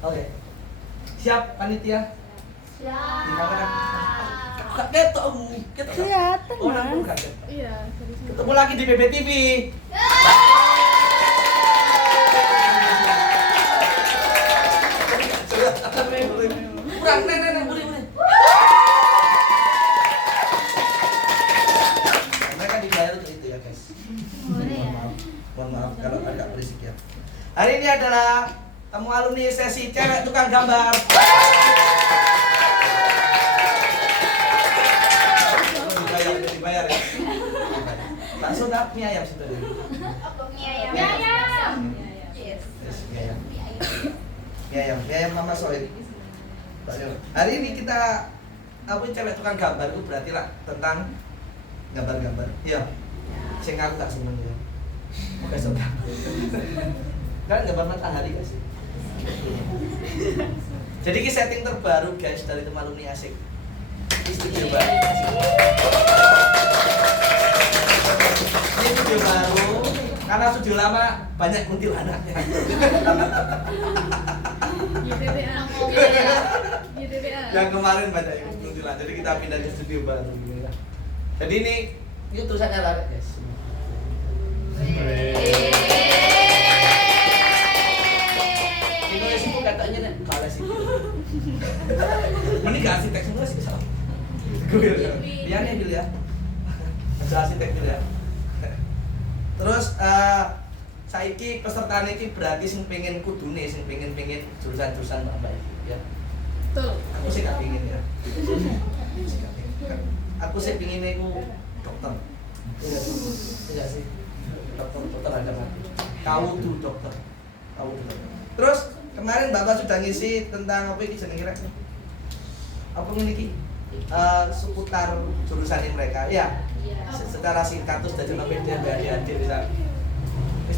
Oke. Siap panitia? Siap. Di kamera. Kak ketok. Kelihatan, Orang Mas. ketok. Iya, Ketemu lagi di BBTV. Kurang, neng, boleh. Mereka dibayar untuk itu ya guys. Mohon maaf kalau agak berisik ya. Hari ini adalah temu alumni sesi cewek tukang gambar. Dibayar ya. Bakso tak mie ayam sudah. Mie ayam. Yes. Mie ayam Mama Soid. Hari ini kita cewek tukang gambar itu berarti lah tentang gambar-gambar. Iya. Sing aku gak seneng ya. Oke, sudah. Kan gambar matahari gak sih? Jadi ini setting terbaru guys dari teman alumni asik. Ini studio baru. Ini studio baru karena studio lama banyak kuntilanaknya. GTPA. Yang kemarin banyak kuntilanak. Jadi kita pindah ke studio baru gitu ya. Jadi ini tulisannya larat guys. Nulis itu katanya nih kalah sih. Mending gak arsitek semua sih salah. Iya nih Bil ya. Ada arsitek Bil ya. Terus saiki peserta niki berarti sing pengen kudune, sing pengen jurusan-jurusan mbak ya. Betul. Aku sih gak pengen ya. Aku sih pengen iku dokter. Iya sih. Dokter ada kan. Kau tuh dokter. Terus kemarin Bapak sudah ngisi tentang apa ini jenenge rek? Apa ini? Seputar jurusan mereka. Ya. Secara singkat terus dari media adik-adik bisa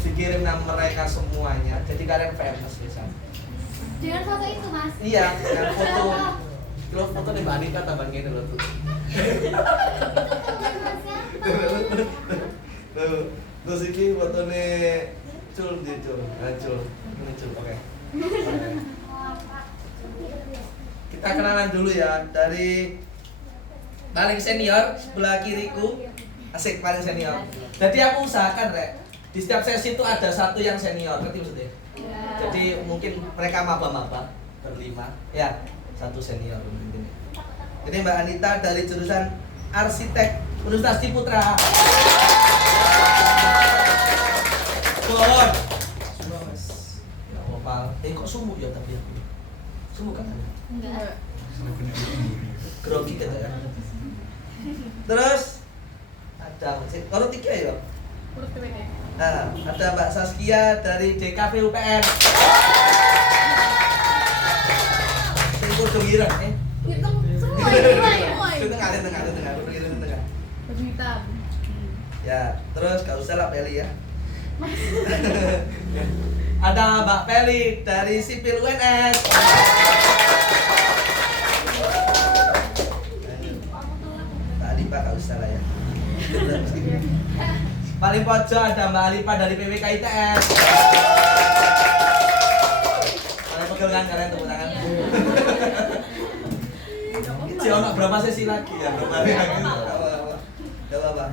dikirim nama mereka semuanya. Jadi kalian famous bisa. Dengan foto itu, Mas. Iya, dengan foto. Kalau foto nih Mbak Anita tambah gini loh tuh. Terus ini fotonya Cul. Oke. Kita kenalan dulu ya dari paling senior sebelah kiriku. Asik paling senior. Jadi aku usahakan Rek, di setiap sesi itu ada satu yang senior, ngerti maksudnya? Jadi mungkin mereka maba-maba berlima, ya satu senior mungkin. Jadi Mbak Anita dari jurusan Arsitek Universitas Ciputra. Pohon. Ya opal. Kok sumuk ya tapi aku. Sumuk kan? Enggak. Grogi gitu ya. Terus ada kalau tiga ya. Nah, ada Mbak Saskia dari DKV UPN. Sing kudu ngira Hitung semua ini. Tengah. Baju hitam. Ya, terus gak usah lah Peli ya. Ada Mbak Peli dari Sipil UNS. Mbak Alipa gak usah lah ya. Paling pojok ada Mbak Alipa dari PWK ITS. Kalian pegel kan kalian tepuk tangan. Ono berapa sesi lagi ya? Berapa lagi? Gak apa-apa.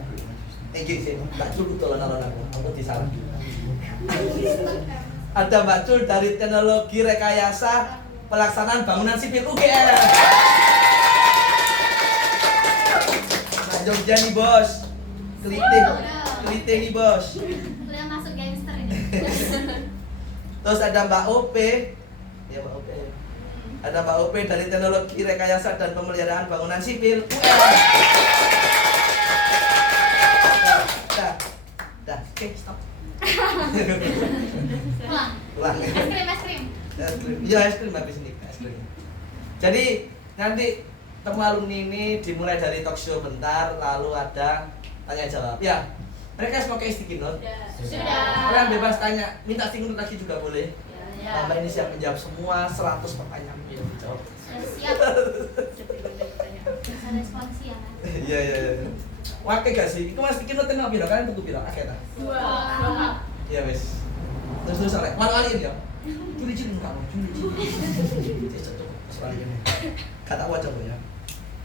Gini sih, Mbak Cul tolong aku disalah. Ada Mbak Cul dari Teknologi Rekayasa Pelaksanaan Bangunan Sipil UGM. Mbak Jogja nih bos, kelitih nih bos. Udah masuk gangster ini. Terus ada Mbak OP, ya Mbak OP. Ada Mbak OP dari Teknologi Rekayasa dan Pemeliharaan Bangunan Sipil UGM. Dah, oke, stop. Ulang. Es krim. Iya, es krim habis ini, es krim. Jadi nanti temu alumni ini dimulai dari talk show bentar, lalu ada tanya jawab. Ya, mereka semua kayak sticky note. Sudah. Kalian bebas tanya, minta sticky note lagi juga boleh. Ya. Mbak ini siap menjawab semua 100 pertanyaan yang dijawab. Siap. Bisa responsi ya kan? Iya. Wake gak sih? Iku mas sticky note nang piro? Kalian tuku piro? Akeh ta? Dua. Iya wis. Terus arek wali ya. Curi-curi kamu, curi-curi. Cocok soal ini. Kata waca kok ya.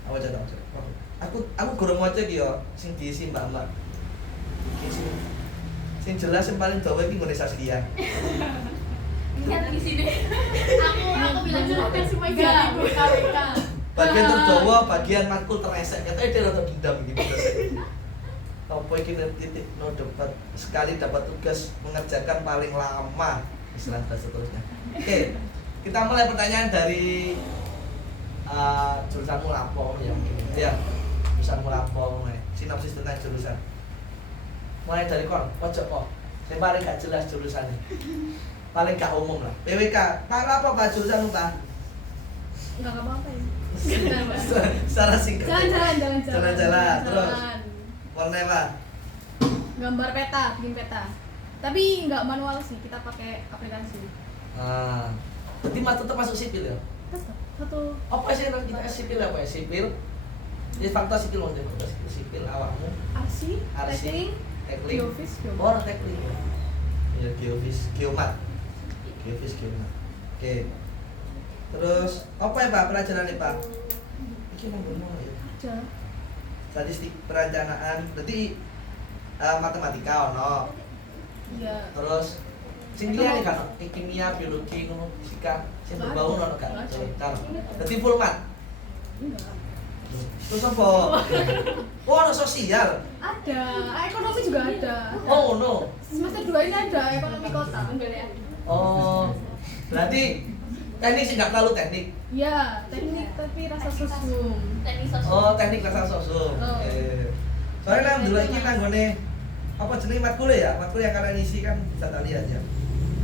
Waca tak waca. Aku gorong waca iki ya sing diisi Mbak. Sing jelas yang paling dawa iki nggone Saskia. Lihat di sini. Aku bilang juga kan semua Enggak, WK. Bagian terdawa, bagian matkul teresek. Katanya dia rada dendam gitu. Apa iki titik no debat sekali dapat tugas mengerjakan paling lama istilah dan seterusnya. Oke, kita mulai pertanyaan dari jurusanmu lapo ya mungkin. Ya, jurusanmu lapo mulai. Sinopsis tentang jurusan. Mulai dari kon, pojok kok. Yang paling gak jelas jurusannya. Paling gak umum lah. PWK, Pak apa Pak jurusanmu Pak? Enggak apa-apa ya. Secara singkat. Jalan-jalan. Jalan-jalan, terus? Warna apa? Gambar peta, bikin peta. Tapi nggak manual sih, kita pakai aplikasi. Berarti tetap masuk sipil ya? Tetap satu. Apa sih yang kita sipil apa ya? Sipil? Jadi fakta sipil maksudnya, fakta sipil awakmu. Arsi, Arsi, teknik, teknik. geofis, Oh, teknik. Ya, geofis, geomat. Geofis, geomat. Oke. Terus apa ya Pak pelajaran nih Pak? Ini mau ngomong ya. Ada. Statistik perencanaan, berarti matematika ono. Iya. Terus sing liya kan kimia, biologi ngono, fisika, sing berbau ono kan. Berarti full mat. Enggak. Terus apa? Oh, ono sosial. Ada. Ekonomi juga ada. Oh, no. Semester 2 ini ada ekonomi kota. Oh. Berarti teknik sih nggak terlalu teknik. Iya, teknik tapi rasa sosum. teknik sosial. Oh, teknik rasa sosum. Oh. Soalnya nang dulu iki nanggone apa jenenge matkul ya? Matkul yang kalian isi kan bisa tak lihat ya.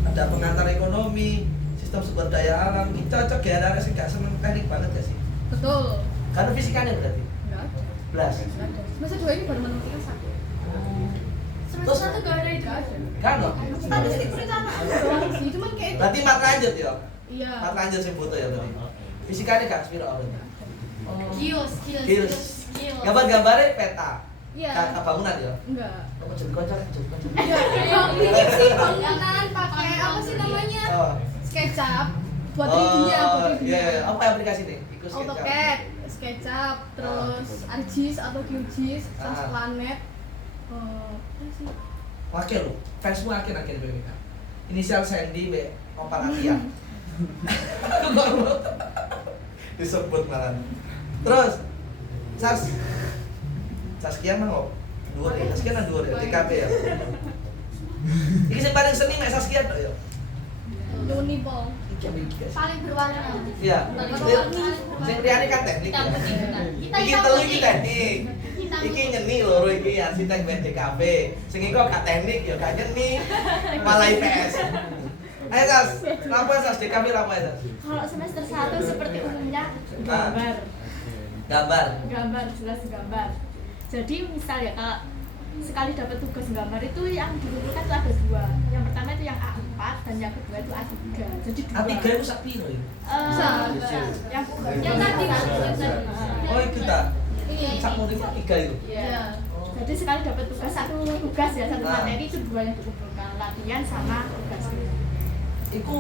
Ada pengantar ekonomi, sistem sumber daya alam. Kita cocok ya ada sing gak seneng teknik banget ya sih. Betul. Karena fisikanya berarti. Enggak ada. Belas. Enggak ada. Semester 2 ini baru menentukan satu. Semester satu gak ada itu. Enggak ada. Kan loh. Statistik perencanaan doang sih, cuman kayak Berarti mat lanjut ya. iya. Mat lanjut sing foto ya berarti. Fisikanya gak spiro apa? Kios. Gambar-gambarnya peta. Iya. Bangunan ya. Enggak. Apa jadi kocok? Iya, bikin sih bangunan pakai apa sih namanya? Oh. SketchUp buat 3D-nya, buat 3D-nya. Iya. Apa aplikasi nih? Ikut SketchUp. AutoCAD, SketchUp, terus ArcGIS atau QGIS, Ah. Transplanet. Apa sih? Wakil lu, fansmu akhir BWK. Inisial Sandy, be, Kompar Atia. Aku nggak mau disebut malah. Terus, Saskia mau dua ya, Saskia nang dua ya, TKP ya. Ini yang paling seni mek Saskia tuh ya. Yuni Pol. Paling berwarna. Iya. Sing liyane kan teknik. Hitam Ya. putih. Kita Iki hitam telu putih. iki teknik. Hitam Iki putih. nyeni loro iki arsitek BDKP. Sing iku gak teknik ya gak nyeni. Malah IPS. Ayo Sas, apa Sas? DKP apa ya Sas? Kalau semester 1 seperti umumnya Ah. gambar, Gambar. jelas gambar. Jadi misal ya kalau sekali dapat tugas gambar itu yang dikumpulkan itu ada dua. Yang pertama itu yang A4 dan yang kedua itu A3. Jadi dua. A3 itu sak piro ya? Bisa. Yang Yang tadi kan, yang tadi. Oh itu tak. Iya, Sak murid A3 itu. Iya. Jadi sekali dapat tugas satu tugas ya satu Ah. materi itu dua yang dikumpulkan latihan sama tugas. Iku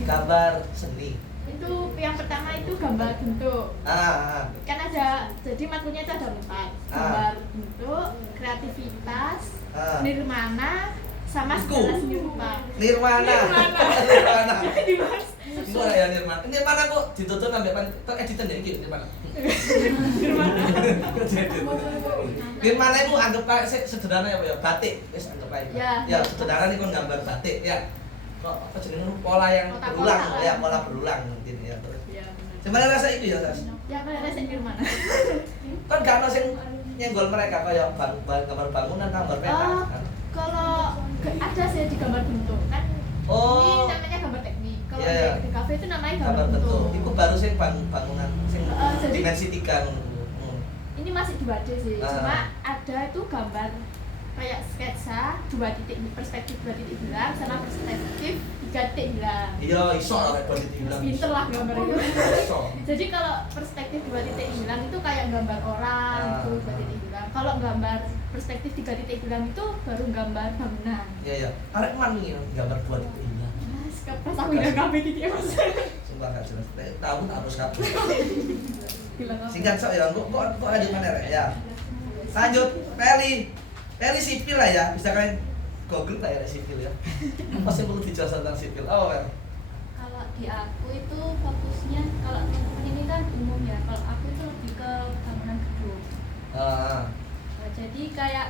gambar seni. Itu yang pertama itu gambar bentuk. Ah. Kan ada jadi matkulnya itu ada 4 gambar bentuk, kreativitas, Ah. nirmana, sama Iku. sejarah seni rupa. Nirwana. Nirwana. Nirwana. Iku ora ya Nirwana. Nirwana kok ditutup ambek editan ya iki Nirwana. Nirwana itu anggap kayak sederhana ya, Pak, ya batik, wis anggap aja. Ya. Ya, sederhana nih kon gambar batik ya. Kok apa jenenge pola yang Kotak-kotak berulang lah. ya, pola berulang mungkin ya. Terus. Iya benar. Gimana rasa itu ya, Sas? Ya pada rasa nirmana. Kan gak ono sing nyenggol mereka kayak gambar bangunan, gambar peta. Oh, kalau ada saya di gambar bentuk kan. Oh. Ini namanya gambar teknik. Kalau Iya, iya. di kafe itu namanya Gambar gambar bentuk. bentuk. Iku baru sing bangunan sing Jadi- dimensi 3 ngono. Ini masih 2D sih. Ah. Cuma ada itu gambar kayak sketsa 2 titik perspektif 2 titik hilang sama perspektif 3 titik hilang. Iya, iso lah kayak posisi bilang. Pinter lah gambar itu. Iso. Jadi kalau perspektif 2 titik hilang itu kayak gambar orang Ah. itu 2 titik hilang. Kalau gambar perspektif 3.6 itu baru gambar bangunan. Iya ya. Arek man iki gambar 2.6. Mas, pas aku udah kabeh gitu ya Mas. Sumpah gak jelas. Tahu tak harus kabeh. Bilang apa? Singkat sok ya. Kok lanjut mana Rek? Ya. Lanjut Peli sipil lah ya. Bisa kalian Google lah ya sipil ya. Pasti perlu dijelaskan tentang sipil. Oh, kan. Kalau di aku itu fokusnya, kalau teman-teman ini kan umum ya, kalau aku itu lebih ke bangunan gedung. Ah, Nah, jadi kayak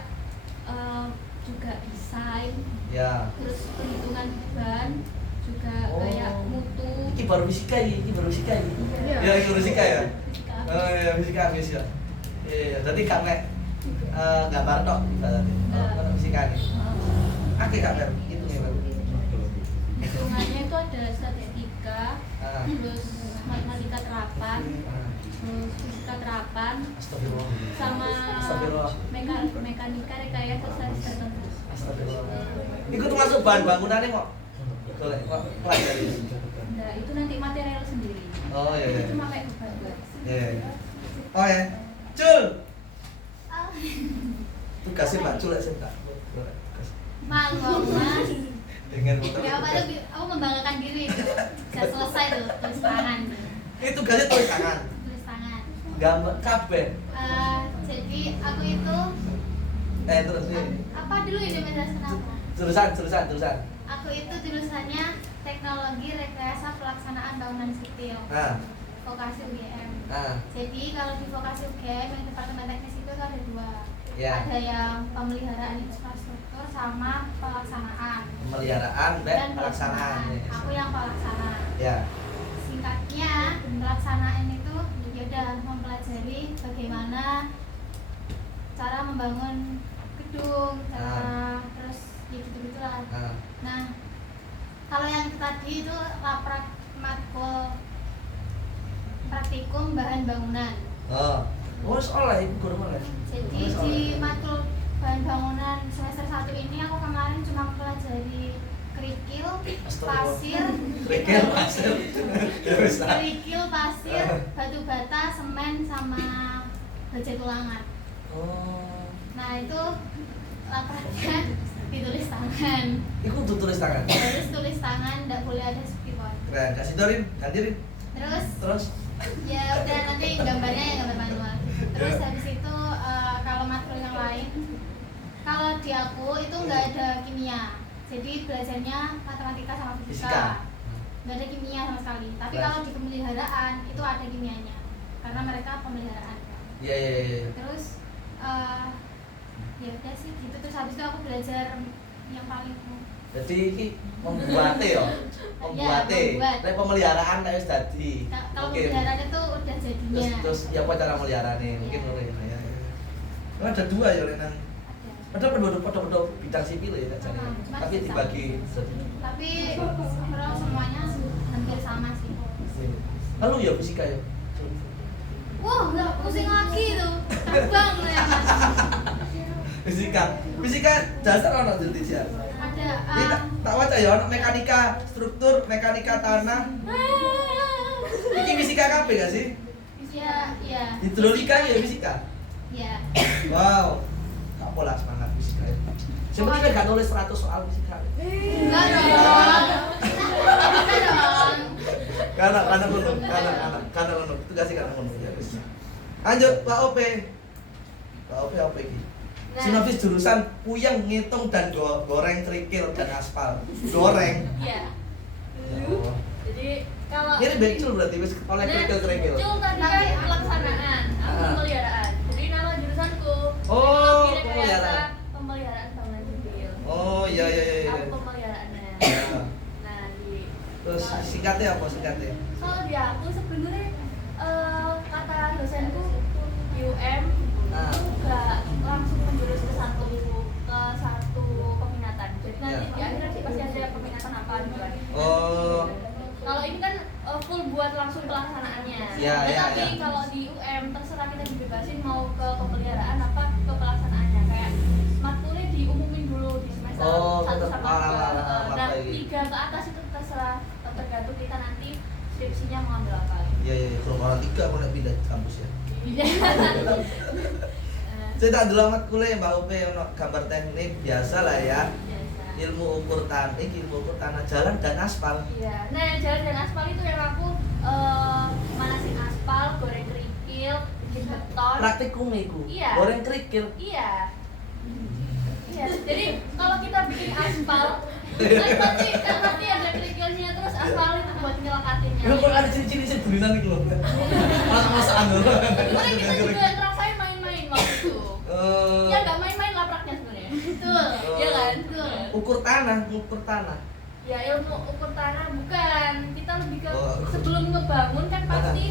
juga desain, ya. terus perhitungan ban, juga Oh. kayak mutu. Ini baru fisika ini, Iya. Ya, ini baru fisika ya. Fisika. Oh iya, fisika habis ya. Iya, jadi kami gambar tok berarti. Oh, fisika nih. Oke, Kak Mer, itu nih, Mer. Hitungannya itu ada statistika, Ah. terus matematika terapan, Ah. terus fisika terapan, Astagfirullah. sama Astagfirullah. mekanika rekayasa statis tertentu. Astagfirullah. Itu termasuk bahan bangunannya kok. Boleh, kok pelajari. Nah, itu nanti material sendiri. Oh iya iya. Cuma kayak beban buat. Iya. Oh ya. Cul. Tugasnya Mbak Cul ya, Kak. Tugas. Malu, Mas. Dengan motor. Ya, apa lebih, aku membanggakan diri itu. Sudah selesai tuh, tulis tangan. Ini tugasnya tulis tangan. Tulis tangan. Gambar kabeh. Jadi aku itu Terus nih. apa dulu ini menjelaskan apa? Jurusan. Aku itu jurusannya teknologi rekayasa pelaksanaan bangunan sipil. Nah, Vokasi UGM. nah. Jadi kalau di vokasi UGM yang departemen teknis itu ada dua. Ya. Ada yang pemeliharaan infrastruktur sama pelaksanaan. Pemeliharaan dan pelaksanaan. Aku yang pelaksana. Ya. Singkatnya, pelaksanaan itu ya udah mempelajari bagaimana cara membangun gedung, cara terus ya gitu-gitulah. Nah. Nah, kalau yang tadi itu laprak matkul praktikum bahan bangunan. Oh. Oh, sekolah ibu guru mana? Jadi di matkul bahan bangunan semester 1 ini aku kemarin cuma mempelajari kerikil, pasir, Kerikil pasir. Ya wis lah. kerikil, pasir, batu bata, semen sama baja tulangan. Oh. Nah, itu lapraknya ditulis tangan. Iku tuh tulis tangan. Harus tulis tangan, enggak boleh ada keyboard. Keren. Kasih Dorin, gantirin. Terus Terus. ya udah nanti gambarnya yang gambar manual. Terus habis itu kalau matkul yang lain, kalau di aku itu nggak ada kimia, jadi belajarnya matematika sama Fisika. fisika, nggak ada kimia sama sekali. Tapi Kelas. kalau di pemeliharaan itu ada kimianya, karena mereka pemeliharaan. Iya iya iya. Terus ya udah sih gitu. Terus habis itu aku belajar yang paling Jadi ini membuatnya ya. Membuatnya. membuat. Nek pemeliharaan nek wis dadi. kalau Oke. pemeliharaan itu udah jadinya. Terus ya apa cara meliharaannya? Mungkin ngono ya. Ya, ya. Oh, ada dua ya Renan. Ada. Ada pada bidang sipil ya jadi. Cuma Tapi susah. dibagi. Tapi overall semuanya hampir sama sih. Lalu ya fisika ya. Wah, nggak pusing lagi tuh, terbang ya mas. Fisika dasar ono jadi dia. Ada Ini tak waca ya ono mekanika struktur, mekanika tanah. Iki fisika kabeh gak sih? ya. Hidrolika ya fisika. Ya. Wow. Gak pola semangat fisika ya. Sebenarnya kan gak nulis 100 soal fisika. Enggak dong. Enggak dong. Karena ngono. Itu gak sih karena ngono ya. wis. Lanjut Pak Ope. Pak Ope apa iki? Nah. Sinopsis jurusan puyeng ngitung dan goreng kerikil dan aspal. Goreng. Iya. Oh. Jadi kalau Ini becul berarti wis oleh kerikil. Cul tadi kan pelaksanaan, aku Ah. pemeliharaan. Jadi nama jurusanku Oh, teknologi rekayasa pemeliharaan. pemeliharaan bangunan sipil. Oh iya iya iya. Aku pemeliharaannya. Ya. Nah, Terus singkatnya apa singkatnya? kalau di aku sebenarnya kata dosenku UM Nah. itu nggak langsung menjurus ke satu peminatan. Jadi nanti Ya. di akhir nanti pasti ada peminatan apa gitu kan. Oh. Kalau ini kan full buat langsung pelaksanaannya. Ya, ya, Tapi ya. kalau di UM terserah kita dibebasin mau ke pemeliharaan apa ke pelaksanaannya. Kayak matkulnya diumumin dulu di semester Oh, 1 tetap sama ala-ala 2. Nah, ini. 3 ke atas itu terserah tergantung kita nanti skripsinya mau ambil apa. Iya iya, kalau orang 3 aku nak pindah kampus ya. Iya. Saya tak dulu amat kuliah Mbak Upe ono gambar teknik biasa lah ya. Biasa. Ilmu ukur tanah jalan dan aspal. Iya. Nah, jalan dan aspal itu yang aku manasin aspal, goreng kerikil, bikin beton. Praktikum iku. Iya. Goreng kerikil. Iya. Iya. Jadi kalau kita bikin aspal, kan pasti ada kerikilnya, terus aspal itu buat nyelakatinnya. Lu kok ada ciri-ciri sih bulinan iku lho. Masak-masakan lho. Kemudian kita juga ngerasain main-main waktu itu. Ya nggak main-main lapraknya sebenarnya. Betul. Iya kan? Betul. Ukur tanah. Ya ilmu ukur tanah bukan. Kita lebih ke Oh. sebelum ngebangun kan pasti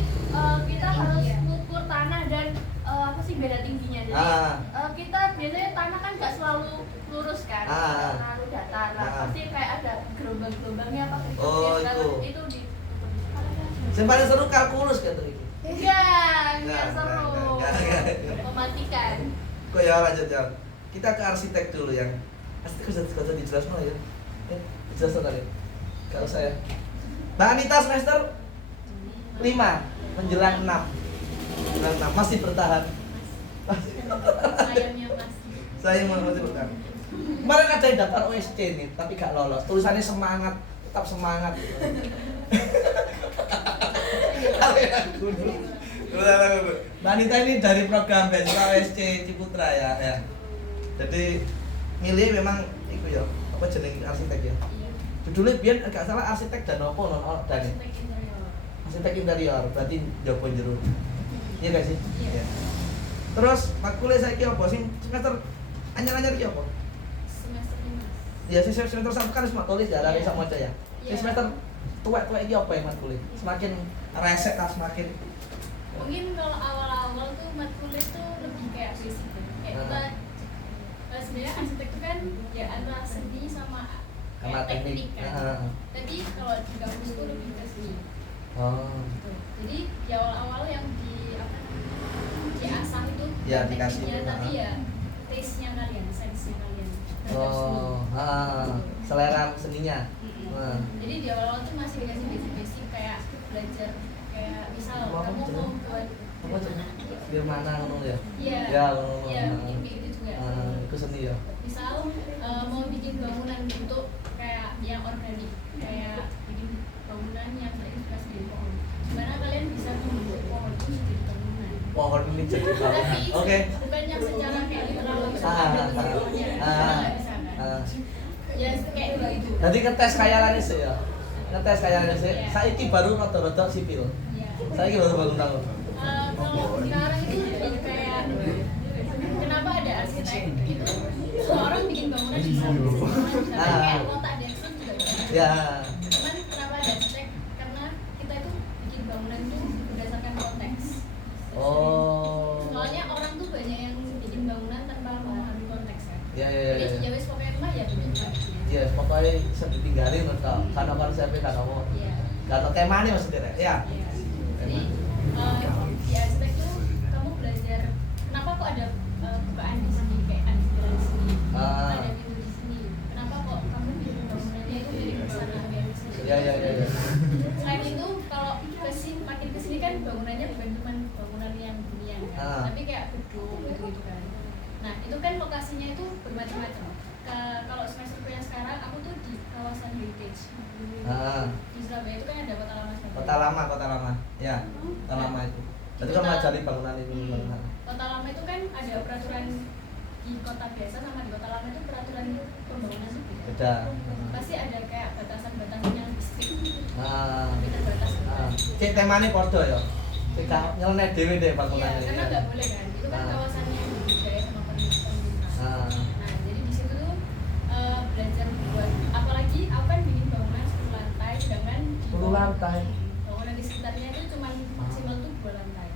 kita harus ukur tanah dan apa sih beda tingginya. Jadi kita biasanya tanah kan nggak selalu lurus kan, selalu datar. Nah, pasti kayak ada gelombang-gelombangnya apa Oh, kerikilnya itu. di Yang paling seru kalkulus gitu iki. Enggak seru. Enggak. Mematikan. Kok ya lanjut ya. Kita ke arsitek dulu yang arsitek bisa dijelaskan ya. Dijelaskan kali. Enggak usah ya. Mbak Anita semester 5 menjelang 6. Menjelang 6 masih bertahan. Ayamnya masih. Saya masih bertahan. Kemarin ada yang daftar OSC nih, tapi gak lolos. Tulisannya semangat, tetap semangat. Mbak Anita ini dari program beasiswa OSC Ciputra ya. Jadi milih memang itu ya, apa jeneng arsitek ya. Judulnya biar agak salah arsitek dan apa non dan arsitek interior, berarti Joko jero. Iya gak sih? Iya. Terus matkule saiki apa sing semester anyar-anyar iki apa? Semester 5. Ya semester 1 kan wis tulis ya, lari sama aja ya. Iya. Semester tuwek-tuwek iki apa ya matkule? Semakin resek kan semakin Mungkin kalau awal-awal tuh matkul itu lebih kayak basic gitu. Kayak kita sebenarnya arsitek itu kan ya antara seni sama kayak teknik kan. Tapi kalau di kampus itu lebih ke seni. Oh. Gitu. Jadi di awal-awal yang diasah itu Ya, dikasih tekniknya, itu, tapi ya taste-nya kalian, sense-nya kalian terhadap seni. Selera seninya. Jadi di awal-awal tuh masih dikasih basic-basic kayak belajar kayak misal kamu mau buat Apa tuh? Biar mana ngono ya? iya Ya, iya bikin kayak gitu juga. itu seni ya. Misal mau bikin bangunan bentuk kayak yang organik, kayak bikin bangunan yang terinspirasi dari pohon. Gimana kalian bisa membentuk pohon itu jadi bangunan? Pohon ini jadi Tapi Oke. bukan yang secara kayak literal bisa Ah, ada ah, pohonnya, ah, karena nggak bisa kan? Ya kayak gitu. Jadi ngetes khayalannya sih ya. Ngetes khayalannya sih. Iya. Saiki baru rada-rada sipil. Iya. Saiki baru bangun-bangun. Kalau sekarang itu lebih kayak kenapa ada arsitek itu semua orang bikin bangunan bisa kayak kota Dexter juga bisa. Ya. Cuman kenapa ada arsitek karena kita itu bikin bangunan itu berdasarkan konteks. Soalnya orang tuh banyak yang bikin bangunan tanpa memahami konteks kan. Ya. Jadi ya wis pokoknya rumah ya bentuk bangunannya. Iya, pokoknya bisa ditinggalin atau karena konsepnya karena mau. Iya. Karena temanya maksudnya. Ya. Iya. Jadi di arsitek tuh kamu belajar kenapa kok ada bukaan di sini kayak ada jendela di sini, ada pintu di sini. Kenapa kok kamu bikin bangunannya itu dari sana biar di sini. Ya. Selain itu kalau makin kesini kan bangunannya bukan cuma bangunan yang hunian kan, tapi kayak gedung gitu kan. Nah itu kan lokasinya itu bermacam-macam. Kalau semester yang sekarang aku tuh di kawasan heritage. Di Surabaya itu kan ada kota lama Surabaya. Kota lama. Ya, kota lama itu. Jadi kan mengajari bangunan itu. Kota lama itu kan ada peraturan di kota biasa sama di kota lama itu peraturan pembangunan itu Beda. Pasti ada kayak batasan-batasan yang strict. Ah. Tapi terbatas. Cek temane padha ya. Cek nyeleneh dhewe deh Iya, bangunannya. karena nggak boleh kan. Itu kan kawasannya budaya sama pemerintah. Nah, jadi di situ tuh belajar buat apalagi aku kan bikin bangunan 10 lantai sedangkan di 10 lantai. bangunan di sekitarnya itu cuma maksimal tuh 2 lantai.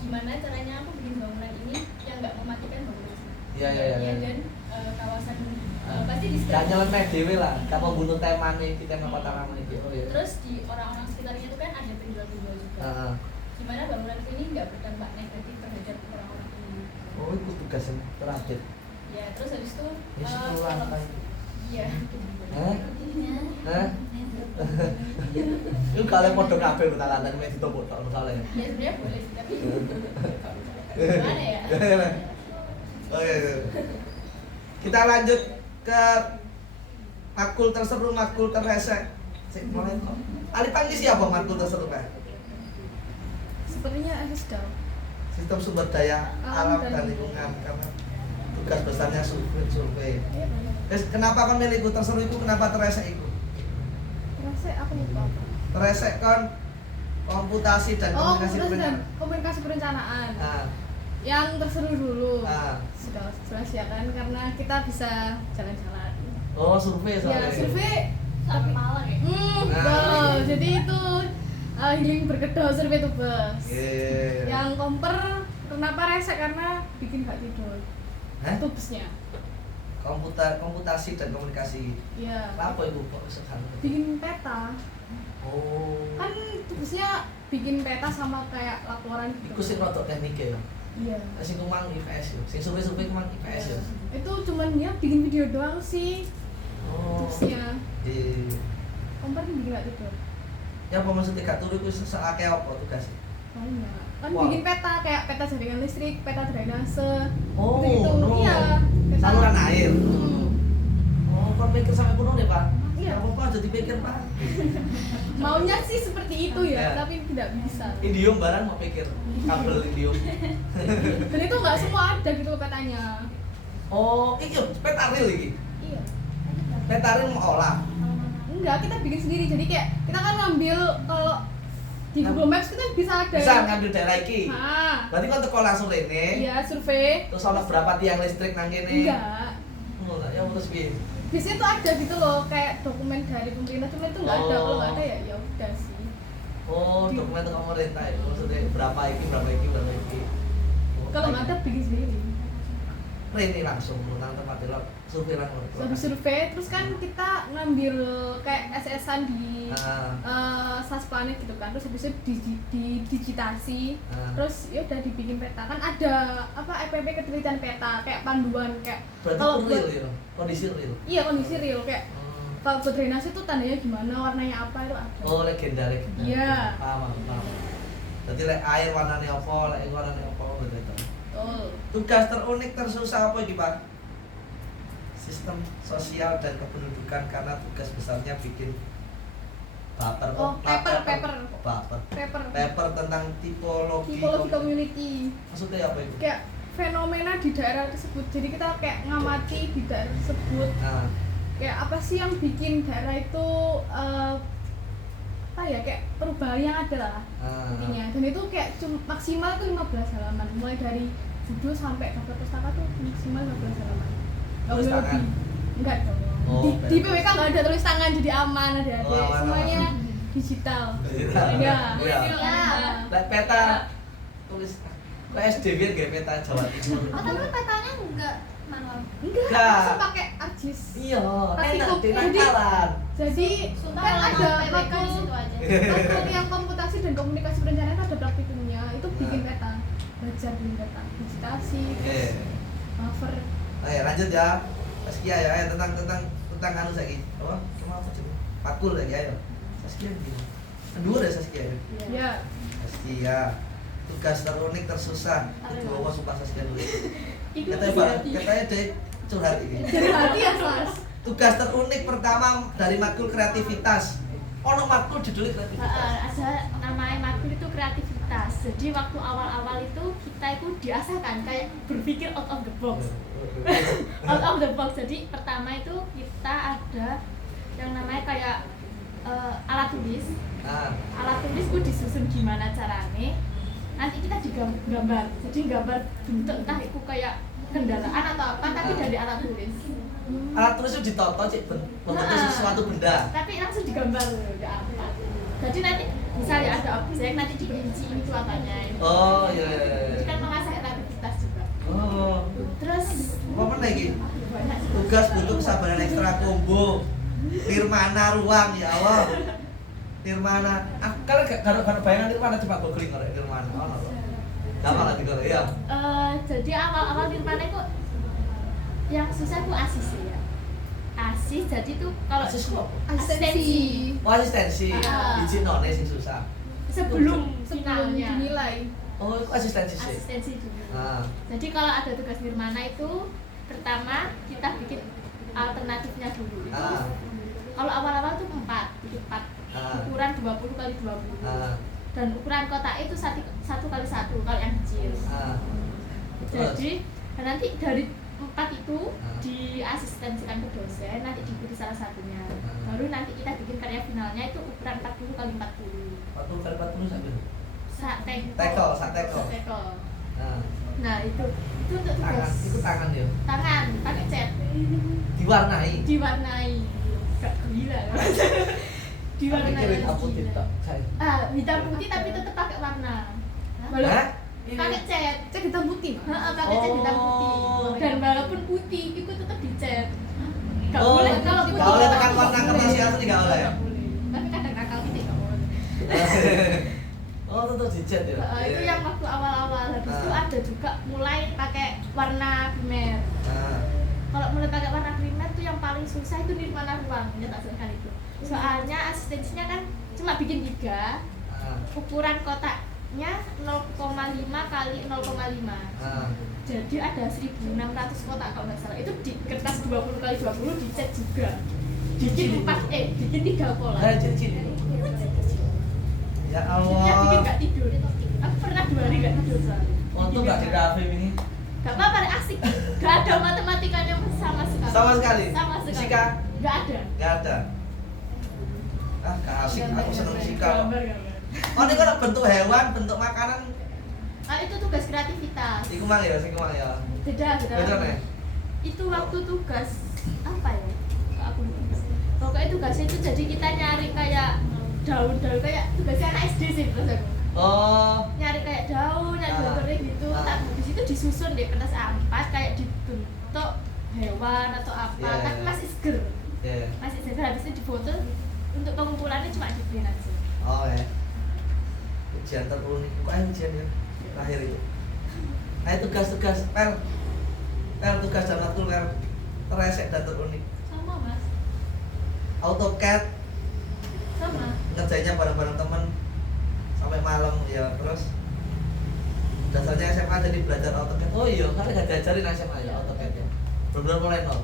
Gimana caranya aku bikin bangunan ini yang nggak mematikan bangunan sini? Iya. Dan kawasan pasti di Gak sekitar. nyeleneh dhewe lah, gak membunuh temane kita nang kota lama iki. Oh ya. Terus di orang-orang sekitarnya itu kan ada penjual-penjual juga. Gimana bangunan ini nggak berdampak negatif terhadap orang-orang ini? Oh, itu tugas yang terakhir. Ya, terus habis itu Ya 10 lantai. iya. Hah? Itu kalian podo kabeh kota lantai mek ditombok tok soalnya. Ya sebenarnya boleh sih tapi gimana ya? Oke. Kita lanjut ke makul terseru, makul terresek. Sik mulai kok. Alipan ini siapa makul terseru Pak? Sepertinya SSDAO. Sistem sumber daya alam Alam dan dan lingkungan, karena tugas besarnya survei. Terus kenapa kan milih ikut terseru itu, kenapa terresek itu? Terasa aku lupa apa. Terresek kan komputasi dan Oh, komunikasi perencanaan. komunikasi perencanaan. Nah, Yang terseru dulu. Ah. Sudah jelas ya kan, karena kita bisa jalan-jalan. oh survei Ya, soalnya. survei. Sampai Malang ya. Betul. Jadi itu healing berkedok survei itu bos. Iya. Yang komper kenapa resek karena bikin gak tidur. Hah? Itu busnya. Komputasi dan komunikasi. Iya. Apa itu kok sekarang? Bikin peta. Oh. Kan tugasnya bikin peta sama kayak laporan gitu. Iku sing rodok teknik ya. Iya. Sing kumang IPS yo. Sing survei kumang IPS yo. Itu cuman ya bikin video doang sih Oh. tugasnya. Di Komper kan bikin gak tidur. ya apa maksudnya gak turu iku seake apa tugasnya? Banyak. Kan Wow. bikin peta kayak peta jaringan listrik, peta drainase. Oh, gitu. no. Iya. Peta. Saluran air. Hmm. Oh, kon mikir sampai kuno deh, Pak. Iya. Gak apa-apa jadi pikir, Pak. Maunya sih seperti itu ya, Ya. tapi tidak bisa. Indium barang mau pikir. Kabel indium. Dan itu nggak semua ada gitu petanya. Oh, iki yo peta real iki. Iya. Peta real mau olah. Enggak, kita bikin sendiri. Jadi kayak kita kan ngambil kalau di Google Maps kita bisa ada. Bisa ngambil daerah iki. Nah, Berarti kon teko langsung rene. iya survei. Terus ono berapa tiang listrik nang kene? Enggak. Oh, lah ya terus piye? Biasanya tuh ada gitu loh kayak dokumen dari pemerintah, cuma itu nggak ada. Kalau nggak ada ya ya udah sih. Oh, dokumen teko pemerintah ya. Maksudnya berapa iki, berapa iki, berapa iki. Oh, Kalau nggak ada bikin sendiri. rene langsung nang tempat delok survei langsung. Habis survei terus kan kita ngambil kayak SS-an di SAS Planet gitu kan, terus habis itu di digitasi, terus ya udah dibikin peta kan ada apa EPP ketelitian peta kayak panduan kayak Berarti kalau real buat- ya, kondisi real. iya kondisi real kayak kalau buat drainase itu tandanya gimana, warnanya apa itu ada. Oh, legenda. Iya. Paham. Jadi lek air warnanya apa, lek warnanya apa gitu. Betul. Tugas terunik tersusah apa iki, Pak? Sistem sosial dan kependudukan, karena tugas besarnya bikin paper. Oh, paper. Paper tentang tipologi Community. Maksudnya apa itu? Kayak fenomena di daerah tersebut. Jadi kita kayak ngamati di daerah tersebut. Nah, Kayak apa sih yang bikin daerah itu apa ya, kayak perubahan yang ada lah intinya. Dan itu kayak maksimal tuh 15 halaman. Mulai dari judul sampai daftar pustaka tuh maksimal 15 halaman. Nggak Tulis boleh tangan? lebih. Enggak dong. Oh, Di PWK nggak ada tulis tangan, jadi aman, ada Oh, aman, semuanya digital. Digital. Iya. Iya. Iya. lek peta tulis kok SD biar gak peta Jawa Timur. Oh, tapi petanya enggak manual. Enggak, Enggak. langsung pakai ARGIS. Iya, Pasti enak kok. dinakalan. Jadi Sumpah kan kalau ada PPK di makul situ aja. makul yang komputasi dan komunikasi perencanaan itu ada praktikumnya. Itu bikin Nah. peta, belajar bikin peta, digitasi, Oke. buffer. Ayo lanjut ya. Saskia ya, ayo tentang anu saiki. Apa? Kenapa coba? Pakul lagi ayo. Saskia gimana? Kedua deh Saskia ya. Ya, Saskia. Tugas terunik tersusah. Itu apa sumpah Saskia dulu. itu Katanya Pak, katanya deh curhat ini. dari hati ya, Mas. Tugas terunik pertama dari makul kreativitas. Ono makul judulnya kreativitas. Ada namanya makul itu kreativitas. Jadi waktu awal-awal itu kita itu diasahkan kayak berpikir out of the box. Out of the box. Jadi pertama itu kita ada yang namanya kayak alat tulis. Nah, Alat tulis itu disusun gimana caranya. Nanti kita digambar. Jadi gambar bentuk entah itu kayak kendaraan atau apa, tapi dari alat tulis. alat tulis itu ditoto cik bentuknya Nah. sesuatu benda. Tapi langsung digambar di apa. Jadi nanti misalnya ada objek, nanti diperinci ini tuh apanya. Oh iya. Jadi kan mengasah kreativitas juga. Oh, Terus apa mana lagi? banyak sih. Tugas butuh kesabaran ekstra combo. Nirmana ruang ya Allah. Nirmana. Ah, kalau bayangan Nirmana coba googling orang Nirmana. Oh, no. Gampang lah gitu ya. Jadi awal-awal Nirmana itu yang susah itu asis ya. Asis jadi tuh kalau Asis kok. Asistensi. Oh, asistensi. Ah. Izin none sing susah. sebelum Sebelum finalnya. dinilai. Oh, itu asistensi sih. Asistensi dulu. Ah. Jadi kalau ada tugas nirmana itu pertama kita bikin alternatifnya dulu. Itu kalau awal-awal tuh 4 ukuran 20 kali 20. Dan ukuran kotak itu 1 kali 1 kalau yang kecil. Jadi nanti dari 4 itu diasistensikan ke dosen, nanti dipilih salah satunya. Baru nanti kita bikin karya finalnya itu ukuran 40 kali 40. 40 kali 40 sampai Sak teko. Nah itu untuk Tangan, tugas. itu tangan ya. Tangan pakai cat. Diwarnai. Gak gila. Tapi kira hitam putih tak. Hitam putih tapi tetap pakai warna. Hah? Pakai cat. Cat hitam putih. Pakai cat hitam putih. Dan walaupun putih itu tetap dicat. Gak Oh, boleh kalau putih. gak boleh tekan warna kertas asli gak boleh. Tapi kadang nakal kita gak boleh. Oh, tetap dicat ya. Itu yang waktu awal-awal. Habis itu ada juga mulai pakai warna primer. Kalau mulai pakai warna primer tuh yang paling susah itu nirmana ruang, menyetaskan itu. Soalnya asistensinya kan cuma bikin 3, ukuran kotaknya 0,5 kali 0,5. Jadi ada 1.600 kotak kalau nggak salah. Itu di kertas 20 kali 20 dicat juga. Bikin 3 pola. Ya Akhirnya bikin Allah. nggak tidur. Aku pernah 2 hari nggak tidur soalnya. Untung gak di kafe ini. Gak apa-apa, asik. Gak ada matematikanya sama sekali. Sama sekali. Sama sekali. Fisika? Gak ada. Gak ada. Gak asik, aku seneng fisika. Gambar. Oh, ini kalau bentuk hewan, bentuk makanan. Itu tugas kreativitas. Iku mang ya, sing mang ya. Beda. Beda nih. Itu waktu tugas apa ya? Aku lupa. Pokoknya tugasnya itu jadi kita nyari kayak daun-daun kayak tugasnya anak SD sih terus aku. Oh. Nyari kayak daun, nyari daun kering gitu. Di situ disusun deh kertas A4 kayak dibentuk hewan atau apa, tapi masih seger. Masih seger, habis itu difoto untuk pengumpulannya cuma di print aja. Oh ya. Ujian terunik, kok ayo ujian ya? Terakhir itu. Ayo tugas-tugas, pel tugas dan matkul pel teresek dan terunik. Sama mas. AutoCAD Sama. ngerjainnya bareng-bareng temen sampai malam ya. Terus dasarnya SMA jadi belajar AutoCAD. Oh iya, karena gak diajarin SMA ya AutoCAD ya. Bener-bener mulai nol.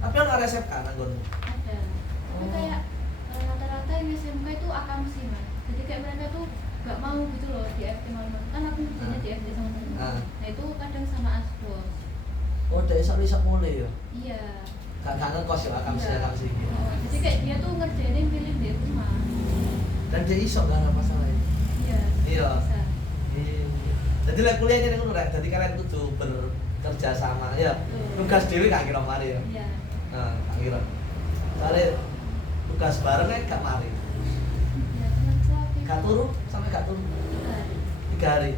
Tapi kan ada SMK nanggon. Ada. Tapi kayak rata-rata yang SMK itu akamsi mas. Jadi kayak mereka tuh gak mau gitu loh di FT malam. Kan aku kerjanya di FT sama temen. Nah itu kadang sama asbos. Oh, dari isak mulai ya. Iya. Gak ngekos ya akamsi gitu. Jadi kayak dia tuh ngerjain pilih di rumah. Dan dia iso gak ada masalah itu. Iya. Iya. Bisa. Jadi lah kuliahnya nih ngono rek. Jadi kalian kudu bekerja sama ya. Tugas dhewe gak kira mari ya. Iya. Nah, gak kira. Soalnya tugas bareng gak mari. Ya temanku waktu itu. Gak turu sampai gak turu. 3 hari.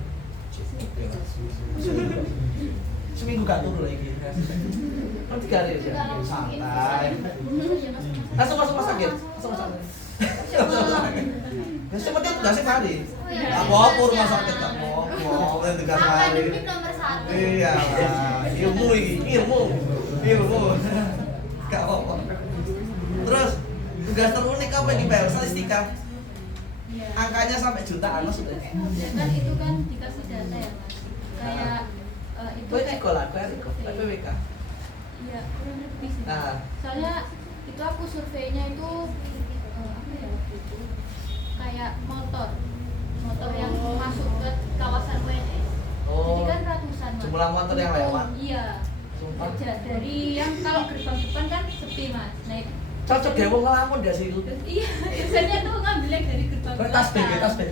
Seminggu gak turu lagi. Kan 3 hari aja. Santai. Langsung masuk rumah sakit. Langsung masuk sakit. Ya seperti tugasnya mari. Apa rumah sakit gak apa-apa. Tugas mari. Akademik nomor 1. Iya, ilmu ini, ilmu. Gak apa-apa. Terus tugas terunik apa yang dibayar? Statistika. Iya. Angkanya sampai jutaan maksudnya. Ya kan itu kan dikasih data ya mas. Kayak itu Gue kayak Nikola, PPWK. iya kurang lebih sih. Nah, Soalnya itu aku surveinya itu apa ya waktu itu kayak motor yang masuk ke kawasan WNS. Jadi kan ratusan mas. jumlah motor yang lewat. Iya. Sumpah. Dari yang kalau gerbang depan kan sepi mas. Nah itu Cocok ya wong ngelamun gak sih itu? iya biasanya tuh ngambil yang dari gerbang Tas bag, belakang. tas bag.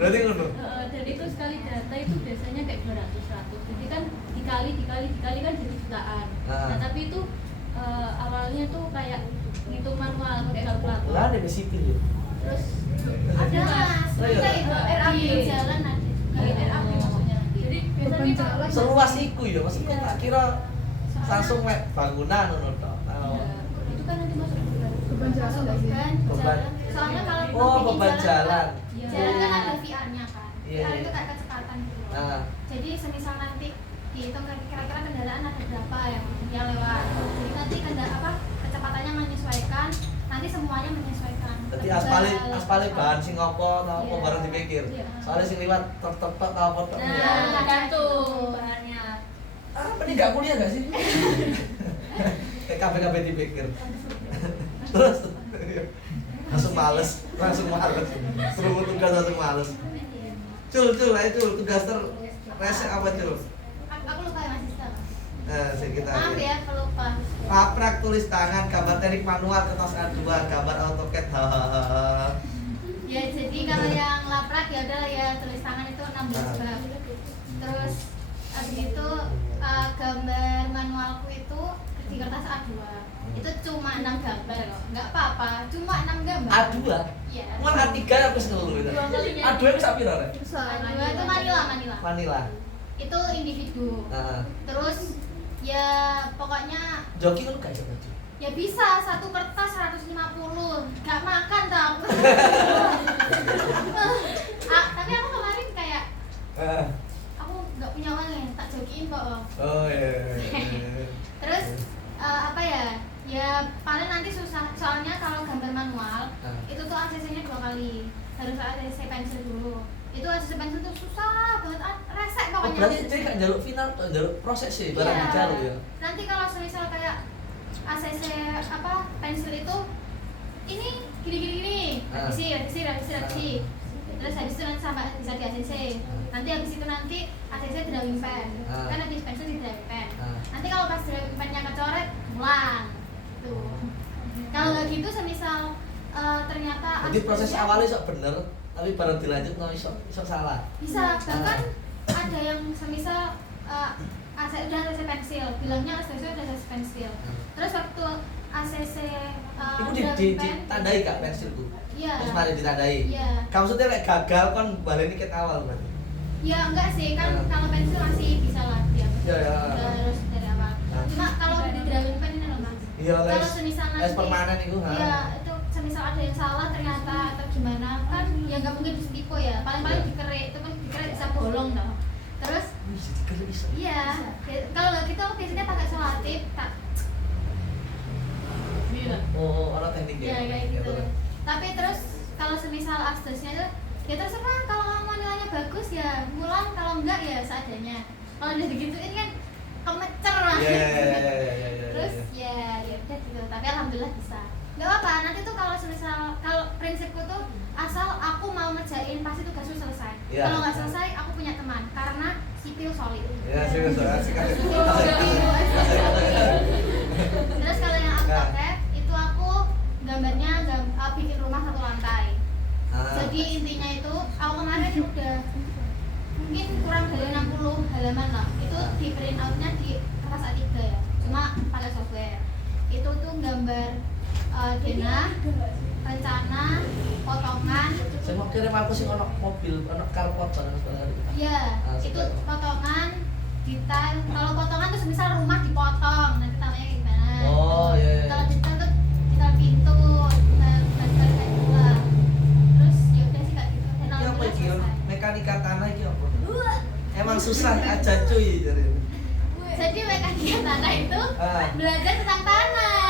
Berarti ngono. Dan itu sekali data itu biasanya kayak 200. Jadi kan dikali kan jadi jutaan. Nah tapi itu awalnya tuh kayak ngitung manual pakai kalkulator. Lah ada sipil ya. Terus Ada mas, Oh, iya. kita itu RAB jalan ada. kayak RAB maksudnya. Jadi biasanya kalau Seluas iku ya, maksudku tak kira langsung mek bangunan ngono tok. itu kan nanti masuk bulan. Beban jalan nggak sih? Beban. Jalan. Soalnya kalau Oh, bikin beban jalan. Iya. Jalan kan ada VR-nya kan. Iya, VR iya. itu kayak kecepatan gitu. Nah, Jadi semisal nanti dihitung kira-kira kendaraan ada berapa yang lewat. Jadi nanti kecepatan kecepatannya menyesuaikan, nanti semuanya menyesuaikan. berarti aspale bahan sing apa ta apa bareng dipikir. Iya. Soalnya sing liwat tok ta apa tok. Nah, tergantung bahannya. Apa nih gak kuliah gak sih? Kayak kabeh dipikir. Terus langsung males. Suruh tugas langsung males. Cul, ayo tugas resek apa Cul? Aku lupa ya Mas Ista. Nah, kita Maaf ya kalau lupa. Paprak tulis tangan, gambar teknik manual, kertas A2, gambar AutoCAD. Ya jadi kalau yang laprak ya udah ya tulis tangan itu 16 bab. Terus habis itu gambar manualku itu di kertas A2. Itu cuma 6 gambar kok. Enggak apa-apa, cuma 6 gambar. A2? Iya. Mual A3 aku seluruh itu. A2 itu sak piro rek? A2 itu Manila. Vanilla. Itu individu. Heeh. Terus ya pokoknya Joki kan gak iso baju. ya bisa satu kertas 150. Gak makan tau. Tapi aku kemarin kayak Heeh. aku nggak punya uang ya, tak jokiin kok. Oh iya. Terus apa ya? Ya paling nanti susah. Soalnya kalau gambar manual itu tuh ACC-nya 2 kali. Harus ACC pensil dulu. Itu ACC pensil tuh susah banget, resek Oh, pokoknya. berarti jadi gak jaluk final, jaluk proses sih, barang Iya. dijaluk ya. Nanti kalau semisal kayak ACC apa pensil itu ini gini. Revisi. Terus habis itu nanti sampai bisa di ACC. Nanti habis itu ACC drawing pen. Kan habis pensil di drawing pen. Nanti kalau pas drawing pennya kecoret, pulang. Tuh. Kalau nggak gitu semisal ternyata Jadi proses aslinya- awalnya sok bener, tapi baru dilanjut nggak iso salah. bisa, bahkan ada yang semisal udah ACC pensil, bilangnya ACC udah ACC pensil. Terus waktu ACC Itu drawing pen, ditandai kak pensilku. iya. Terus mari ditandai. Iya. Kamu maksudnya kayak gagal kan baleni ket awal berarti. Ya enggak sih, kan kalau pensil masih bisa lah dia. Iya, iya. Udah harus dari awal. Cuma kalau di drawing pen ini loh Mas. Iya, Kalau semisal nanti les permanen itu. Iya, itu semisal ada yang salah ternyata atau gimana kan ya nggak mungkin disetipu ya. Paling-paling Iya. dikerik, itu kan dikerik bisa bolong tau. Terus Jadi kalau bisa. iya, kalau nggak gitu aku biasanya pakai solatif tak. Oh, orang teknik Ya ya. kayak gitu. Tapi terus kalau semisal asdosnya itu ya terserah, kalau kamu nilainya bagus ya ngulang, kalau enggak ya seadanya. Kalau udah digituin kan kemecer lah. Iya. Terus ya udah gitu. Tapi alhamdulillah bisa. Gak apa-apa, nanti tuh kalau semisal kalau prinsipku tuh asal aku mau ngerjain pasti tugasku selesai. Iya. Kalau nggak selesai aku punya teman karena sipil solid. Ya, serius asik. Terus kalau yang AutoCAD itu aku gambarnya bikin rumah 1 lantai. Jadi intinya itu aku kemarin udah mungkin kurang dari 60 halaman lah. Itu di print outnya di kertas A3 ya. Cuma pakai software. Itu tuh gambar denah, rencana, potongan. Saya mau kirim aku sih ono mobil, ono carport barang sekali. Ya, itu potongan, detail. Kalau potongan tuh misal rumah dipotong, nanti namanya gimana? Oh, iya. Kalau detail tuh detail pintu, detail kayak gitu lah. Terus ya udah sih kayak gitu. Dan Ini apa alhamdulillah iki? selesai. Mekanika tanah iki apa? Emang susah aja cuy jadi. Jadi mekanika tanah itu belajar tentang tanah.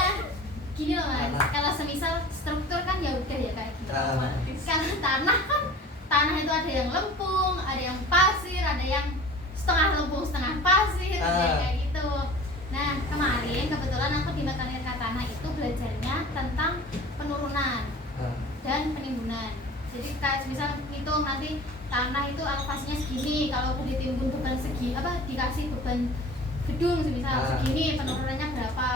Gini loh Mas, Tanah. kalau semisal struktur kan ya udah ya kayak gitu. Tanah. Kalau tanah kan tanah itu ada yang lempung, ada yang pasir, ada yang setengah lempung setengah pasir, kayak gitu. Nah kemarin kebetulan aku di mekanika tanah itu belajarnya tentang penurunan dan penimbunan. Jadi kayak misal ngitung nanti tanah itu alokasinya segini, kalau aku ditimbun beban segi dikasih beban gedung misal segini, penurunannya berapa.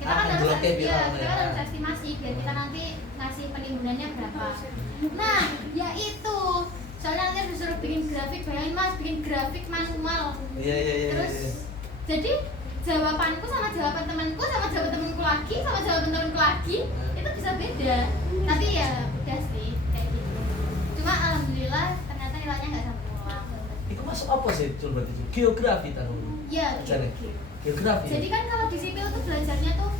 Kita kan harus harus estimasi biar kita nanti ngasih penimbunannya berapa. Nah ya itu soalnya nanti disuruh bikin grafik, bayangin Mas bikin grafik manual. Iya. Terus jadi jawabanku sama jawaban temanku sama jawaban temanku lagi sama jawaban temanku lagi itu bisa beda. Tapi ya udah sih kayak gitu. Cuma alhamdulillah ternyata nilainya nggak sampai pulang. Itu masuk apa sih Cul berarti? Geografi tadi. Iya, Geografi. jadi kan kalau di sipil tuh belajarnya tuh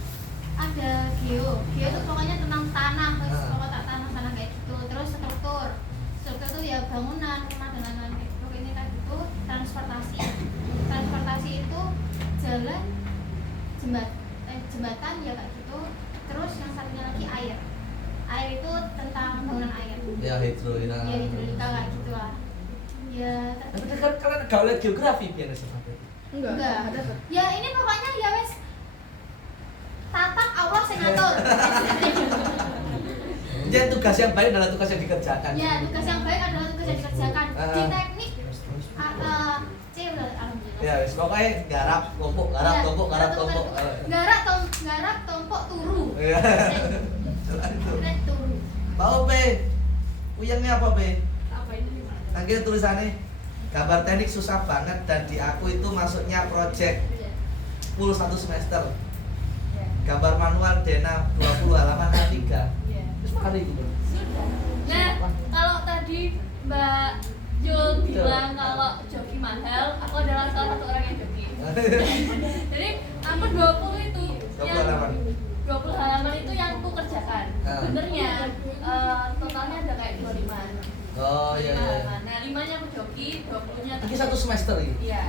ada geo tuh pokoknya tentang tanah, terus pokoknya tanah kayak gitu. Terus struktur tuh ya bangunan, rumah dan lain-lain kayak gitu. Ini kan itu transportasi itu jalan, jembatan ya kayak gitu. Terus yang satunya lagi air itu Ya hidro ya. Ya hidrolika kayak gitu lah. Ya Tapi kan kalian gak oleh geografi biar seperti itu. Enggak ada. ya ini pokoknya ya wes tatak Allah sing ngatur. Jadi tugas yang baik adalah tugas yang dikerjakan. Ya tugas yang baik adalah tugas yang dikerjakan. Di teknik C udah alhamdulillah. Ya wes pokoknya garap tumpuk Ya, garap tumpuk. garap tompok turu. Iya. Itu. Red turu. Pak Ope, uyangnya apa Pe? Apa ini? Nanti tulisannya gambar teknik susah banget dan di aku itu masuknya project full 1 semester. Gambar manual Dena 20 halaman A3. Terus hari itu. Nah, kalau tadi Mbak Jul bilang kalau joki mahal, aku adalah salah satu orang yang joki. Jadi aku 20 itu 20 yang halaman. 20 halaman itu yang aku kerjakan. Ah. Benernya totalnya ada kayak 25. Oh iya iya. Halaman. Nah, 5-nya aku joki, 20-nya Ini 1 semester ini. Iya.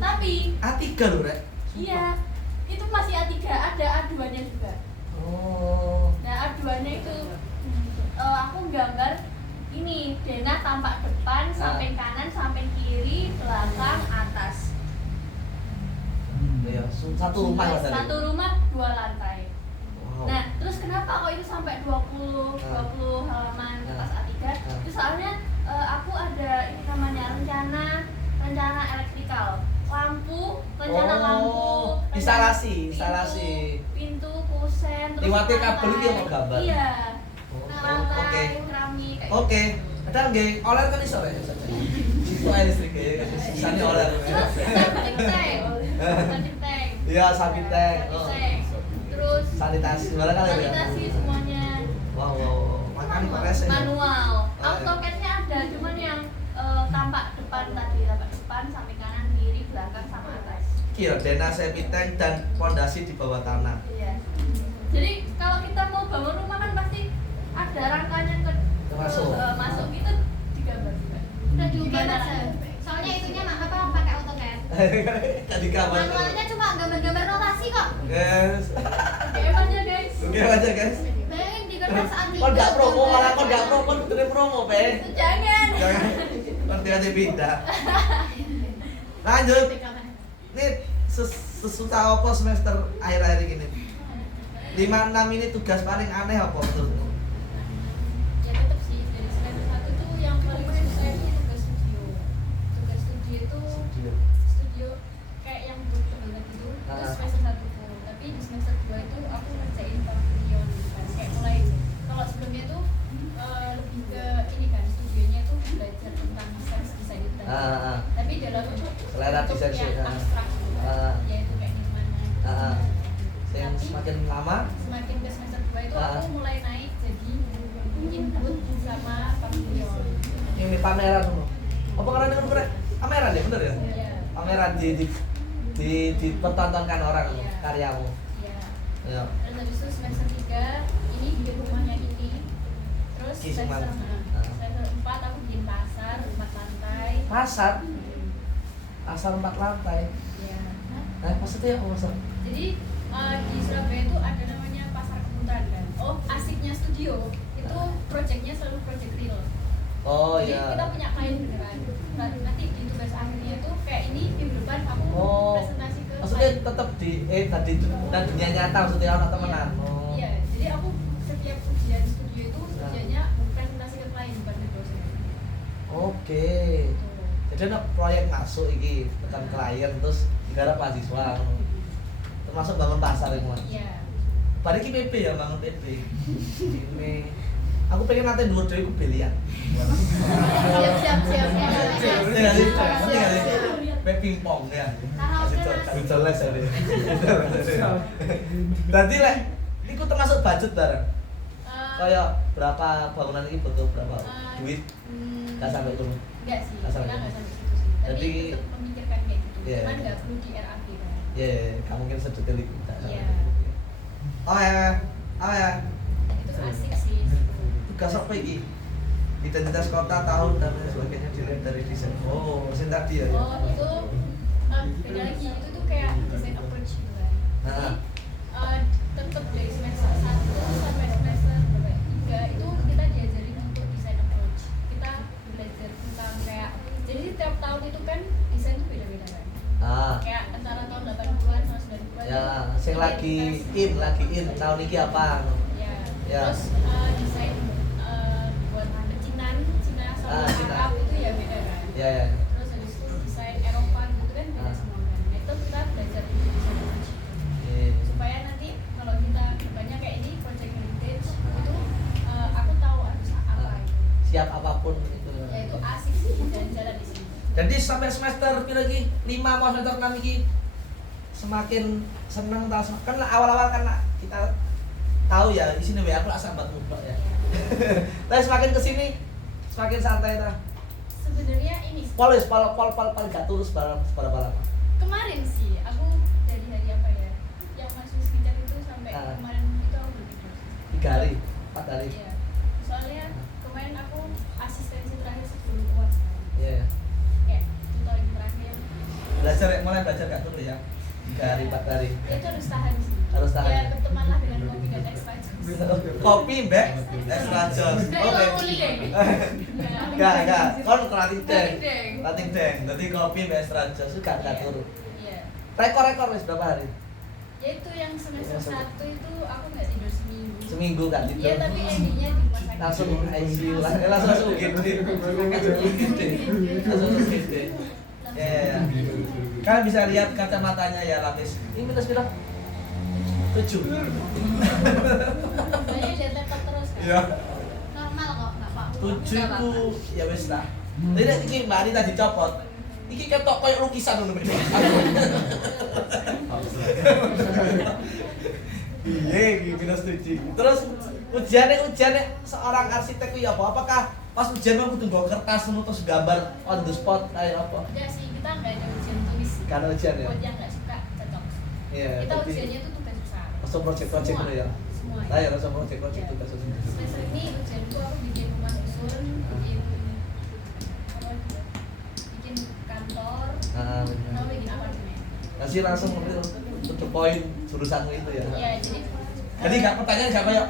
Tapi A3 loh, Rek. iya, itu masih A3, ada A2-nya juga. Oh. Nah, A2-nya itu aku gambar ini denah tampak depan, samping kanan, samping kiri, belakang, atas. Iya, satu rumah lah tadi. Satu rumah 2 lantai. Wow. Nah, terus kenapa kok itu sampai 20 halaman kertas A3? Itu soalnya aku ada ini namanya rencana elektrikal. Rencana lampu, instalasi. pintu, kusen, terus Liwati kabel lantai. iki mau gambar. Iya. Oh, Lantai, oke. keramik kayak Oke. Ada nggih, oleh kan iso ya. Itu ae listrik ya, sisane oleh. Terus septic tank. Iya, septic tank. Oh. Terus Sanitasi, malah kan ya. sanitasi semuanya Wow. Makan kok rese. manual. AutoCAD-nya ada, cuman yang tampak depan tadi, tampak depan, samping kanan, kiri, belakang sama atas. Kira Dena septic tank dan pondasi di bawah tanah. Iya. Jadi kalau kita mau bangun rumah kan pasti ada rangkanya Masuk. masuk itu digambar juga. Udah diubah Gimana? aja. Soalnya itunya apa pakai AutoCAD. Tadi kabar. Manualnya cuma gambar-gambar rotasi kok. Guys. DM aja guys. Oke aja guys. Bayangin di kertas A3. Kok enggak promo, malah kok enggak promo, betulnya promo, Pe. Jangan. Jangan. Nanti pindah. Lanjut. Ini sesusah apa semester akhir-akhir ini? 5-6 ini tugas paling aneh apa menurutmu? Ya tetap sih dari semester 1 tuh yang paling susah itu tugas studio. Tugas studio itu studio kayak yang butuh banget itu semester 1 full. Tapi di semester 2 itu aku ngerjain pavilion kan. Kayak mulai kalau sebelumnya tuh lebih ke ini kan studionya tuh belajar tentang desain itu tadi. Tapi dalam Selera desain sih, yang abstrak gitu kan. Yaitu kayak gimana. Yang semakin lama Semakin ke semester 2 itu aku mulai naik jadi input sama pavilion. ini pameran dulu. Apa karena dengan korek? Pameran ya, bener ya? Iya. Pameran dipertontonkan orang karyamu. Iya. Ya. Terus habis itu semester 3 ini bikin rumahnya ini. Terus semester Gimana? 4 aku bikin pasar 4 lantai. Pasar? Pasar 4 lantai. Iya. Nah, maksudnya apa pasar? Jadi di Surabaya itu ada namanya pasar kebutuhan kan. Oh, asiknya studio itu projectnya selalu project real. Oh Jadi iya. kita punya klien beneran. Nanti di tugas akhirnya tuh kayak ini minggu depan aku presentasi ke Maksudnya klien. tetap di tadi dan dunia nyata maksudnya orang temenan. Oh. Iya, jadi aku setiap ujian studio itu ujiannya presentasi ke klien bukan ke dosen. Oke. Jadi ada proyek masuk iki tekan klien terus digarap mahasiswa. Termasuk bangun pasar itu Mas. Iya. Balik ki PP ya bangun PP. Ini aku pengen nanti dulu dari ku biliar. Siap. Pe pingpong ya. Karaoke, Mas. Kasih jelas ya. Berarti lek iku termasuk budget bareng. Kayak berapa bangunan ini butuh berapa duit? Enggak sampai itu. Enggak sih, Nggak kita sampai. nggak sampai situ sih. Tapi Jadi- tetap memikirkan kayak gitu. Iya. Cuman nggak perlu di RAP kan. Ya, kamu mungkin sedetail itu. Iya. Oh ya. Itu asik sih. Tugas apa iki? Identitas kota, tahun dan lain sebagainya dilihat dari desain. Oh, mesin tadi ya. Oh, itu beda lagi. Itu tuh kayak design approach gitu kan. Nah. Jadi tetap dari semester 1 sampai semester berapa? 3 itu kita diajarin untuk design lagi in tahun ini apa? Ya. Ya. Terus desain buat pecinan Cina sama Cina. Arab itu ya beda kan. Ya. Terus habis itu desain Eropa gitu kan beda semua kan. Nah, itu kita belajar di sana supaya nanti kalau kita depannya kayak ini project heritage itu aku tahu harus apa itu. Siap apapun itu. Ya itu asik sih jalan-jalan di sini. Jadi sampai semester pira lagi? 5 mau semester 6 iki semakin seneng kan awal-awal kan kita tahu ya di sini aku lah sambat muda ya. Tapi semakin kesini semakin santai ta. Sebenarnya ini sih, Pol gak turus barang lama. kemarin sih aku dari hari apa ya yang masuk sekitar itu sampai kemarin itu aku berpikir 3 hari, 4 hari. iya soalnya kemarin aku asistensi terakhir sebelum UAS kan. Iya. Kayak tutoring terakhir Mulai belajar gak turun ya. 3 hari, 4 hari. itu harus tahan sih, Harus tahan. ya bertemanlah dengan kopi dan extra juice. Kopi mbak, extra jos. Oke. Enggak. Kon rating deng. Dadi kopi mbak extra jos gak turun. Iya, Rekor wis berapa hari? ya itu yang semester 1 itu aku nggak tidur seminggu. Seminggu gak tidur. Iya tapi endingnya di rumah sakit. Langsung ICU lah, langsung gede. Ya. Kalian bisa lihat kacamatanya ya lapis. Ini minus berapa? 7. Soalnya lihat laptop terus kan. Iya. Normal kok, nggak apa-apa. 7 itu ya wis lah. Jadi iki Mbak Anita dicopot. Iki ketok koyo lukisan ngono Mbak. Iya, minus 7. Terus ujiannya seorang arsitek itu ya apa? Apakah pas ujian kamu kudu nggawa kertas ngono terus gambar on the spot kayak apa? Enggak sih, kita nggak ada ujian tulis. Karena ujian ya? Buat yang nggak suka cocok. Iya, Kita tapi ujiannya tuh tugas besar. langsung project-project Semua. dulu ya. Semua. Lah ya langsung project-project Ya. tugas khusus. Semester ini ujianku aku bikin rumah susun, bikin apa juga? Bikin kantor, Ah, benar. sama bikin apartemen. Kasih langsung to the point jurusanmu itu ya. Iya, Jadi nggak pertanyaan nggak kayak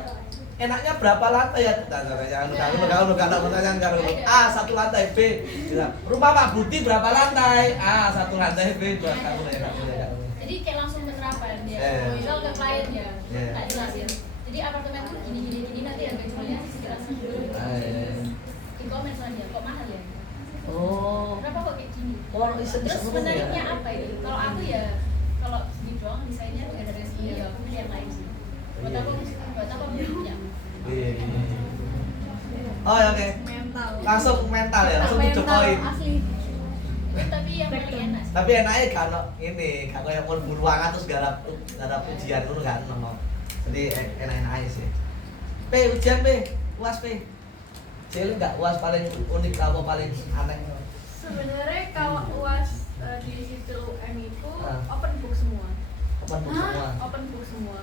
enaknya berapa lantai ya? Kalau pertanyaan kalau A 1 lantai, B bilang, rumah Pak Budi berapa lantai? A 1 lantai, B 2 kamu ya. jadi kayak langsung penerapan dia. Misal ke klien ya, tak jelasin. Jadi apartemen tuh gini nanti harga jualnya sekitar segitu. Di komen saja, kok mahal ya? Oh, Kenapa kok kayak gini? bisa Terus ngomong ya? menariknya apa ini? Kalau aku ya, kalau segi doang desainnya nggak ada rezeki ya, aku pilih yang lain sih. Buat apa punya? Iya. Oh ya, oke. Mental. Langsung mental ya, langsung to the point. Asli. Tapi yang paling enak sih. Tapi enaknya kalau ini, kalau yang mau buruangan terus garap ujian dulu kan, no. Jadi enak-enak aja sih. P ujian P, UAS P. Cilik nggak UAS paling unik apa paling aneh? Sebenarnya kalau UAS di situ UM itu open book semua. Open book semua. Open book semua.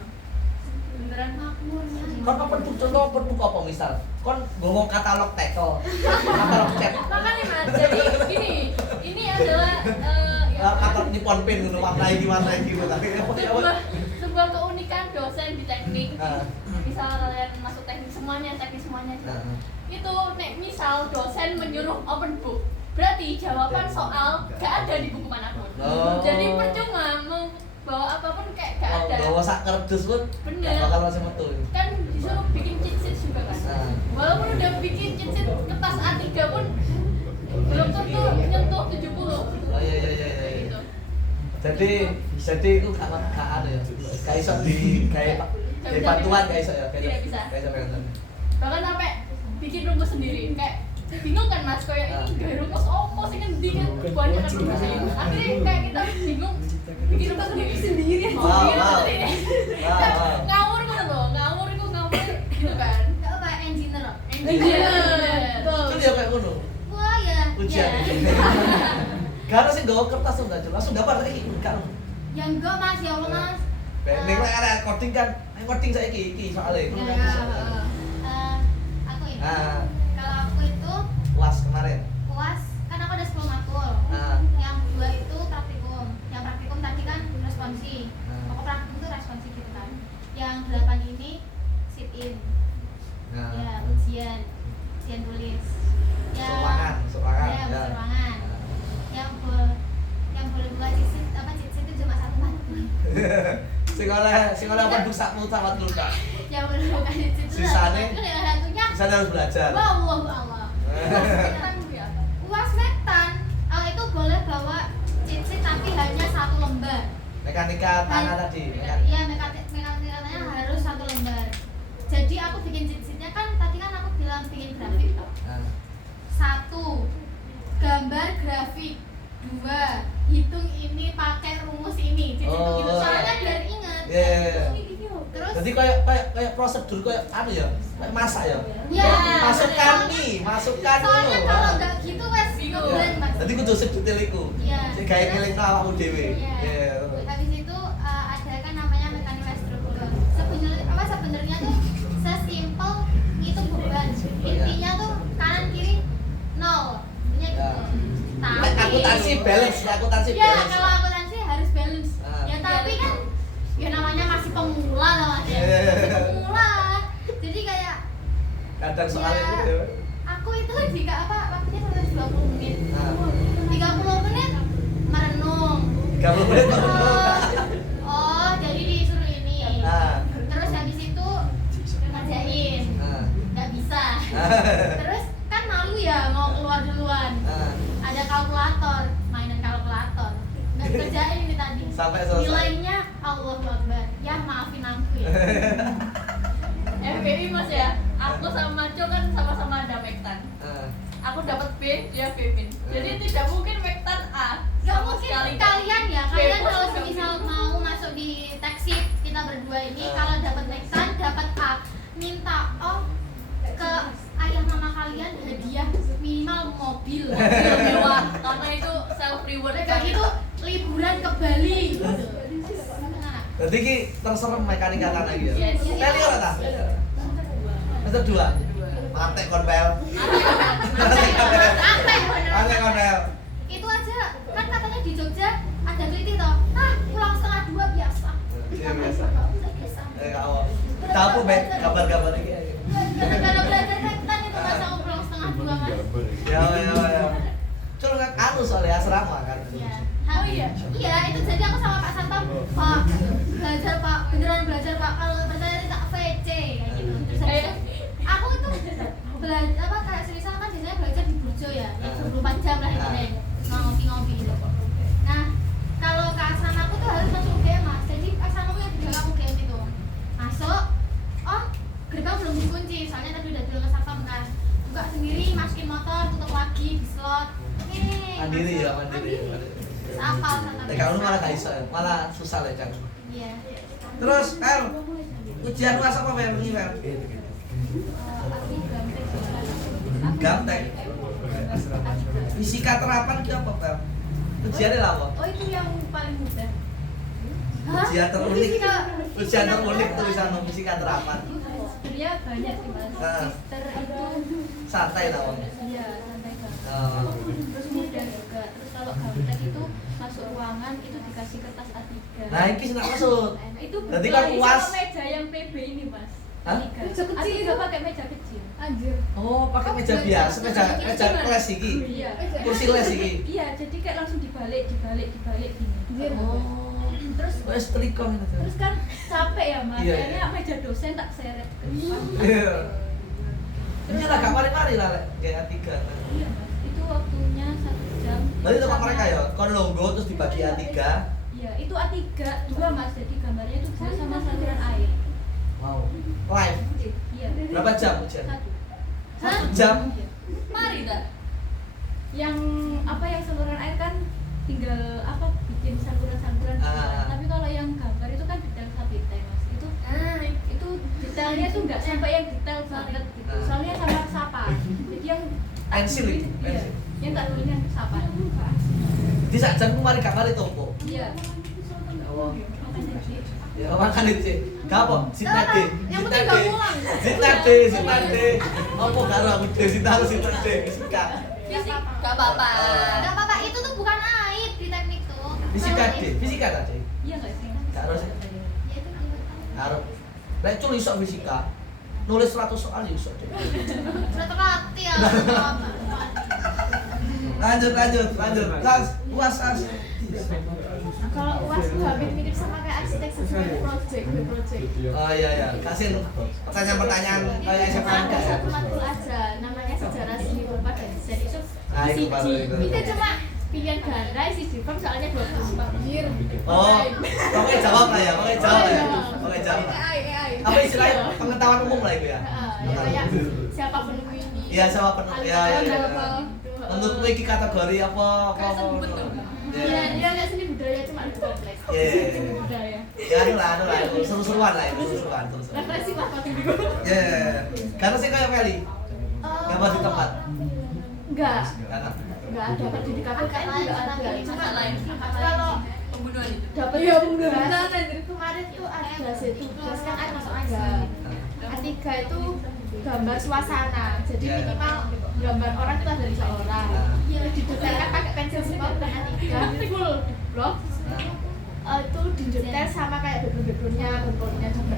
Beneran makmurnya. Kon open book contoh open book apa misal? Kon ngomong katalog teko, katalog chat, Makanya Mas, jadi gini, ini adalah katalog Nippon Paint ngono warna iki gitu tapi sebuah keunikan dosen di teknik. Ah. Misal kalian masuk teknik semuanya itu nek misal dosen menyuruh open book, berarti jawaban soal gak ada di buku manapun. Oh. Jadi percuma mau bawa apapun kayak gak ada. Bawa sak kerdus pun Bener. nggak bakal masih metu. Kan disuruh bikin cheat sheet juga kan. Ah. Walaupun udah bikin cheat sheet kertas A3 pun belum tentu nyentuh 70. Oh iya. Gitu. Jadi itu gak ada ya. Gak iso di kayak bantuan gak iso ya. Tidak bisa. Gak iso bantuan. Bahkan sampai bikin rumus sendiri kayak bingung kan Mas kayak ini gaya rumus opo sih kan bingung banyak kan rumus ini. Akhirnya kayak kita bingung bikin rumus sendiri. Wow. Ngawur kan loh, ngawur gitu kan. Nggak apa, engineer. Betul. Itu dia kayak ngono. Wah ya. Ujian. Ya. Karena sih gawa kertas tuh enggak langsung gambar saiki kan. Ya enggak Mas, ya Allah Mas. Nek lek ada coding kan, coding saiki iki soalnya. Aku ini. Ah, Kalau aku itu UAS kemarin. UAS kan aku ada 10 matkul. Ah. Yang 2 itu praktikum. Yang praktikum tadi kan responsi. Ah. Pokok praktikum itu responsi gitu kan. Yang 8 ini sit in. Nah. Ya, ujian tulis. Ya, Sorangan. Ya, ruangan. Yang yang boleh buka cicit itu cuma satu mati. Sing oleh produk sakmu sama kulkas. Yang boleh buka cicit itu Sisane? itu yang satunya. Sisane harus belajar. Allah. Uas metan itu boleh bawa cicit tapi hanya 1 lembar. Mekanika tanah tadi. Iya, mekanikanya harus 1 lembar. Jadi aku bikin cicitnya kan tadi kan aku bilang bikin grafik toh. 1 gambar grafik, 2 hitung ini pakai rumus ini. Cicit gitu soalnya biar ingat. Iya. Terus Jadi kayak prosedur kayak anu ya, kayak masak ya. ya, Masukkan soalnya dulu. kalau nggak gitu wes ngeblend Mas. Jadi kudu sedetail iku. Iya. Sing gawe ngelingno awakmu dhewe. Iya. Habis itu ada kan namanya mekanika struktur. Sebenarnya tuh sesimpel ngitung beban. Intinya tuh kanan kiri 0. Intinya gitu. Tapi Akuntansi balance. ya kalau akuntansi harus balance. Ya tapi kan ya namanya masih pemula lah Mas ya. Masih pemula. Jadi kayak Kadang soal ya, itu ya. aku itu jika waktunya sampai 20 menit. 30 menit merenung. 30 menit merenung. Oh, jadi disuruh ini. Terus habis itu ngerjain. Nggak bisa. Terus kan malu ya mau keluar duluan. Ada kalkulator, mainan kalkulator. Nggak dikerjain ini tadi. Sampai selesai. Nilainya Allahu Akbar. Ya maafin aku ya. FBI Mas ya, aku sama Maco kan sama-sama ada Mektan. Aku dapat B, dia B min. Jadi tidak mungkin Mektan A. Gak Sama mungkin sekali. kalian ya, kalian Bebas kalau nggak misal mungkin. mau masuk di taksi kita berdua ini, kalau dapat Meksan, dapat A, minta ke ayah mama kalian hadiah minimal mobil mewah karena itu self reward kayak gitu liburan ke Bali gitu. Jadi ki terserem mekanika tanah gitu. Yes. Teli ora ta? Semester 2. Mate konvel. Mate konvel. Itu aja kan katanya di Jogja ada keliti toh. Pulang setengah 2 biasa. Iya biasa. Biasa. Kau. Tahu be kabar-kabar iki. Gara-gara belajar Mektan itu Mas aku pulang setengah 2 Mas. Ya. Cuma kan anu soalnya asrama kan. Iya. Oh iya. Iya, itu jadi aku sama Pak Santom, Pak, belajar Pak, beneran belajar Pak. Kalau nggak percaya tak VC kayak gitu. Terus habis itu, aku itu belajar apa kayak semisal kan biasanya belajar di Burjo ya, 24 jam lah intinya. Ngopi-ngopi gitu. Nah, kalau ke asrama aku tuh harus masuk UGM Mas. Jadi asrama aku yang di belakang UGM itu. Masuk, gerbang belum dikunci, soalnya tadi udah bilang ke Satpam kan. Buka sendiri, masukin motor, tutup lagi di slot. Mandiri ya, mandiri. Apal Kalau lu malah gak iso, malah susah lah Cang. Iya. Terus, El, ujian UAS apa Mel? Ini Mel? Gamtek. Fisika terapan ki apa, Mel? Ujiannya lah apa? Oh itu yang paling mudah. Ujian terunik tulisan fisika terapan. Sebenarnya banyak sih Mas. Sister itu Santai lah Om. iya santai banget. Oh. Terus mudah juga. Terus kalau gamtek itu masuk ruangan itu dikasih kertas A3. Nah, ini sih maksud. Itu Berarti kan berlari UAS. sama meja yang PB ini Mas. Hah? A3. Meja kecil A3 itu? pakai meja kecil. Anjir. Oh, pakai meja biasa, meja kelas iki. Iya. Kursi les iki. Iya, jadi kayak langsung dibalik gini. Anjir. Oh. Terus Wes trikon itu. terus kan capek ya Mas. Iya, Akhirnya iya. meja dosen tak seret ke depan. Iya. Ini lah gak mari-mari lah lek kayak A3. Iya Mas. Itu waktunya 1 jam. Berarti tempat Sama- mereka ya, kon logo terus dibagi A3. Iya, itu A3 2 Mas. Jadi gambarnya itu bisa sama saluran air. Wow. Live. Iya. Berapa jam ujian? 1. 1 jam. Mari dah. Yang apa yang saluran air kan tinggal apa bikin saluran-saluran. Tapi kalau yang gambar itu kan detail sampai detail Mas. Itu detailnya tuh nggak sampai yang detail banget gitu. Soalnya sama sapa. Jadi yang Pensil itu, Iya. pensil. Yang tak dulunya sapa. Di sak jam ku mari gak mari tompo. Iya. Oh. Makanya sih. Ya makan itu. Gak apa, sitade. Yang penting gak pulang. Sitade. Apa karo aku sitade sitade fisika. Fisik nggak apa-apa. Enggak apa-apa, itu tuh bukan aib di teknik tuh. Fisika tadi. Iya nggak sih? Gak harus. Ya itu Harus. Lek cul iso fisika. Nulis 100 soal ya iso. sudah terlatih ya. Lanjut. Sas, UAS sas. Kalau UAS itu hampir mirip sama kayak arsitek sesuai project. Oh iya. Kasih pertanyaan-pertanyaan kayak Cuma SMA. ada satu matkul aja, namanya sejarah seni rupa dan desain itu Itu baru itu. itu cuma pilihan ganda isi diform soalnya 24 Anjir. Oh, pakai jawab lah ya, pakai jawab ya. Pakai jawab. AI. Apa istilahnya pengetahuan umum lah itu ya? ya kayak siapa penemu ini. Iya, sama penuh. Ya. Menurutmu ini kategori apa? Iya, dia nggak seni budaya cuma di kompleks. Iya. Seni budaya. Ya anu lah, seru-seruan lah itu, seru-seruan. Referensi lah waktu itu. Ya. Karena sih kayak Meli. Gambar di tempat. Enggak. Enggak. Enggak ada di kafe kan enggak ada. Cuma kalau Pembunuhan itu. dapat Iya, tugas pembunuhan, anjir. kemarin tuh ada satu tugas kan ada soalnya. A3 itu gambar suasana. Jadi Ya. minimal gambar orang itu ada 5 orang. Yang didetailkan pakai pensil semua bukan A3 full blok. Itu didetail sama kayak background-backgroundnya, backgroundnya juga.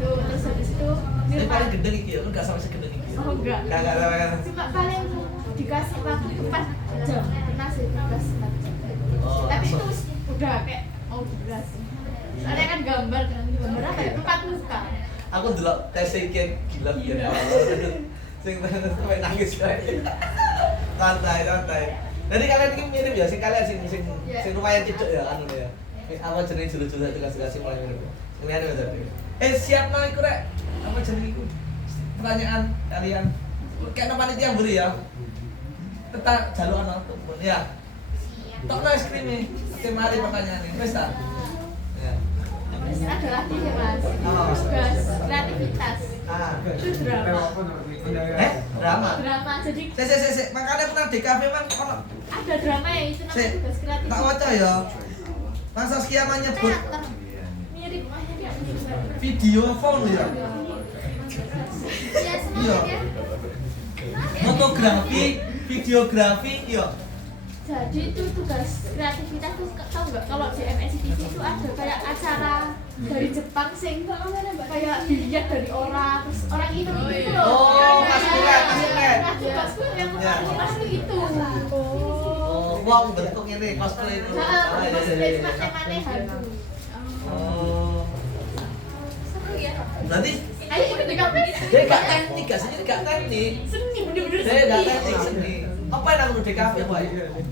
Tuh, terus habis itu Ini paling gede iki ya, lu enggak sampai segede iki. Oh enggak. Enggak. Cuma paling dikasih waktu 4 jam. Pernah sih tugas 4 jam. Oh, Tapi itu langsung. udah kayak mau beras. Soalnya kan gambar apa ya? 4 muka. Aku delok tes iki gila ya. Sing sampai nangis kae. Santai. Jadi kalian ini mirip ya, sing kalian sing lumayan cedek ya kan ya. Apa jenenge juru-juru tugas-tugas mulai mirip. Kalian ya tadi. Siap nang iku rek. Apa jenenge iku? Pertanyaan kalian. Kayak panitia beri ya. Tetap jalur anak tuh ya. Tok no es krim nih. Mari pertanyaannya. Wes ta? Ya. Terus ada lagi ya Mas. Oh. Tugas kreativitas. Itu drama. Drama. Drama. Jadi Sik. Makanya pernah di kafe mang ono. ada drama ya itu namanya Sik. tugas kreativitas. Tak waca ya. Mas Saskia menyebut Teater. Mirip video phone ya. Ya semuanya. Fotografi, videografi, iya. Jadi itu tugas kreativitas tuh tau nggak kalau di MSCTV itu ada kayak acara dari Jepang sing kayak dilihat dari orang terus orang itu gitu loh. Oh, cosplay. Nah, tugasku yang kemarin pas itu. Oh, wong bentuk ini cosplay itu. Nah, cosplay cuma temanya hantu. Oh. Seru ya. Berarti Ayo ikut di kafe. dia gak teknik, gak teknik. Seni bener-bener Dia gak seni. teknik seni. Apa yang nang di kafe apa?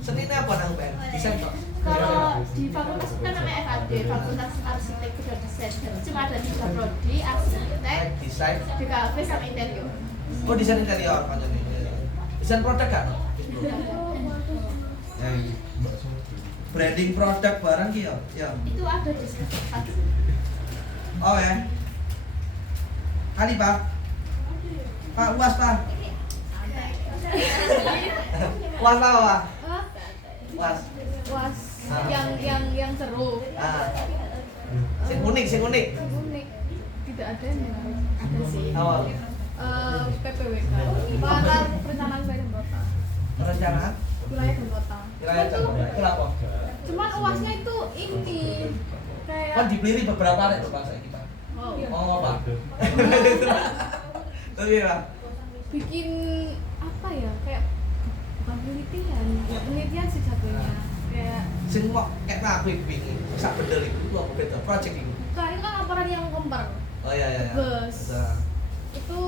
Seninya apa nang Ben? Desain tok. Kalau di fakultas kan namanya FAD, Fakultas Arsitektur dan Desain. Cuma ada 3 prodi, arsitek, Desain. di kafe sama interior. Oh, desain interior kan ini. Desain produk kan? Branding produk barang ki ya. Ya. Itu ada di semester 1. Oh ya. Kali Pak. Pak UAS Pak. UAS apa Pak? UAS. Was yang seru. Sing unik. Unik. Tidak ada yang ada sih. Awal. PPWK. Pengenalan perencanaan wilayah dan kota. Perencanaan Wilayah dan kota. wilayah Jawa. Kenapa? Cuman uasnya itu ini kayak Kan dipilih beberapa nek Pak saiki Pak. Iya. Oh, Pak. Tapi Pak. bikin apa ya kayak bukan penelitian sih jatuhnya kayak Sing kok kayak aku iki sak bedel iku apa beda project iku. bukan itu kan laporan yang komper Oh iya. Bus. Bisa. itu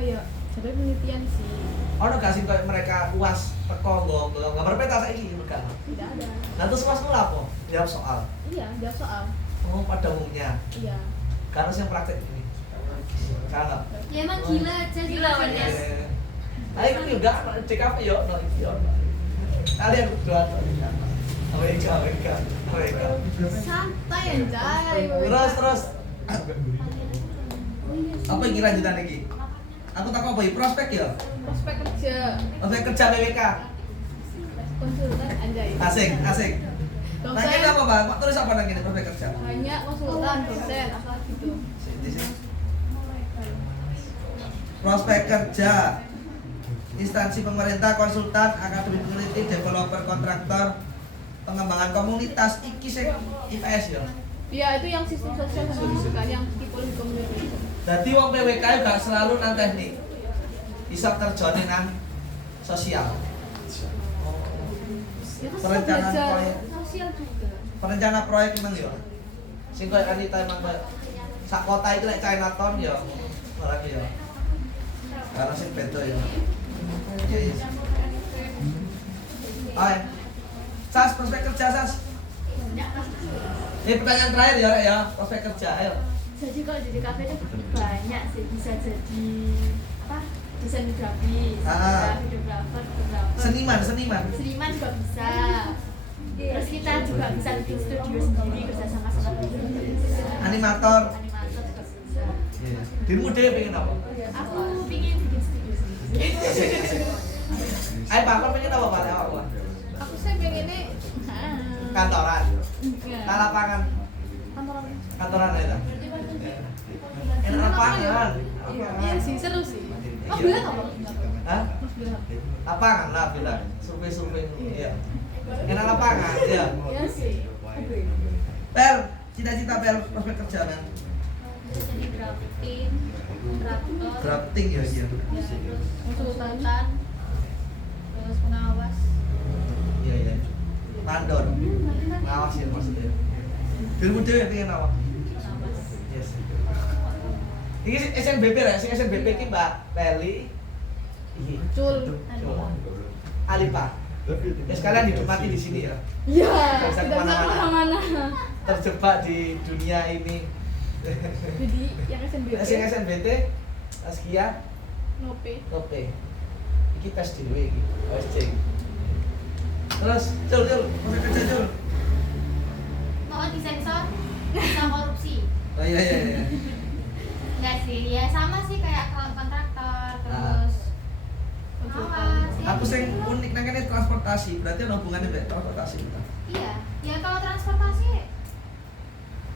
ya jatuhnya penelitian sih Ono gak sih kayak mereka UAS teko nggo gambar peta saiki enggak. tidak ada Nah terus UAS lu apa? Jawab soal. iya jawab soal Oh, pada umumnya. iya Karena yang praktek ini. Karena. Ya emang gila aja Gila, Wan, ya. Ayo juga DKP yo, no iki yo. Kalian berdua. Amerika. santai anjay Terus. Apa yang lanjutan lagi? Aku tak apa ya prospek ya? prospek kerja Prospek kerja BWK. konsultan anjay Asik. dosen Nanya apa Pak? Pak tulis apa nang ini prospek kerja? banyak konsultan dosen apa gitu Prospek kerja. Instansi pemerintah, konsultan, akademi peneliti, developer, kontraktor, pengembangan komunitas, iki sing IPS ya. ya itu yang sistem sosial dan pendidikan yang people communication Jadi wong PWK gak selalu nang teknik. Bisa kerjane nang sosial. Ya terus Perencanaan belajar proyek. sosial juga. Perencana proyek emang ya. Sing koyo Anita emang koyo sak kota itu lek Chinatown ya. Ora ya. Karena sing beda ya. Iya iya. Ayo. Sas prospek kerja Sas. Ini pertanyaan terakhir ya Rek ya, prospek kerja ayo. Jadi kalau jadi kafe itu banyak sih, bisa jadi apa, desain grafis, videografer, Seniman seniman juga bisa. Terus kita juga bisa bikin studio sendiri kerja sama studio. animator. Animator juga bisa. Iya. Dirimu dhewe pengen apa? Aku pingin bikin studio sendiri. Asik, asik. Ayo Pak, kau pengen apa Pak? Apa? Aku sih pengennya Kantoran. enggak. Nah, lapangan. Kantoran. Kantoran aja. Enak lapangan. Iya sih, seru sih. Oh, Iya. bilang apa? Hah? Mas bilang. Lapangan lah bilang. Survei-survei. Iya. Enak lapangan, iya. Iya sih. Oke. Pel, cita-cita Pel prospek kerja Pel. Jadi grafting, kontraktor, Drafting ya iya. konsultan, terus pengawas. Iya iya. Mandor. Ngawasin maksudnya. Dirimu dhewe pengen apa? Pengawas. Yes. Ini SNBP ya, sing SNBP ki Mbak Peli. Iki. Cul. Alipa. Ya sekalian hidup mati di sini ya. Iya. Nggak bisa Tidak bisa kemana-mana. kemana-mana. Terjebak di dunia ini. Jadi yang SNBP. Sing SNBT, Askia, Nope. Oke. Iki tes dhewe iki, OSC. Terus, Cul, masuk kerja Cul. Mau disensor, bisa korupsi. Oh iya iya iya. Enggak sih, ya sama sih kayak kontraktor, terus pengawas. Ya Aku sing gitu. unik nang kene transportasi, berarti ada hubungannya mbek transportasi kita. Iya, ya kalau transportasi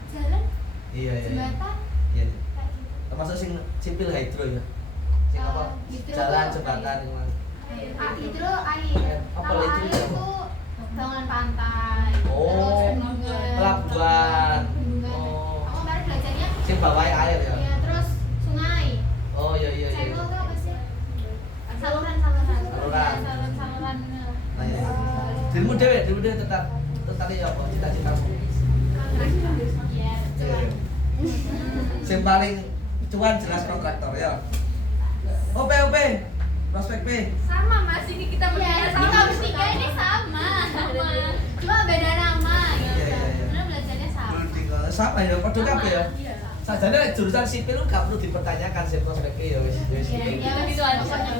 jalan, Iya iya. Iya. jembatan, Iya. kayak gitu. Termasuk sing sipil hidro ya. Sing apa? Hidro Jalan tuh jembatan itu Mas. Hidro air. Apa Kalau hidro air itu? itu bangunan pantai, Oh, terus bendungan. pelabuhan. Bendungan. Oh. Aku kemarin belajarnya Sing bawahi air ya. ya, terus sungai. Oh iya iya iya. Channel tuh apa sih? Saluran. Saluran. Ya, saluran. Nah, iya. Dirimu dhewe tertarik apa cita-citamu? Iya, cuan. Sing paling cuan jelas kontraktor ya. OP prospek P. Sama Mas, ini kita Iya, kita bertiga ini sama. Cuma beda nama gitu. Iya, iya, iya. Sebenarnya belajarnya sama. Building sama ya, padha kabeh ya. Iya. Sajane nek jurusan sipil gak perlu dipertanyakan sih prospeknya ya wis wis. Iya, iya, Gitu wes, aja.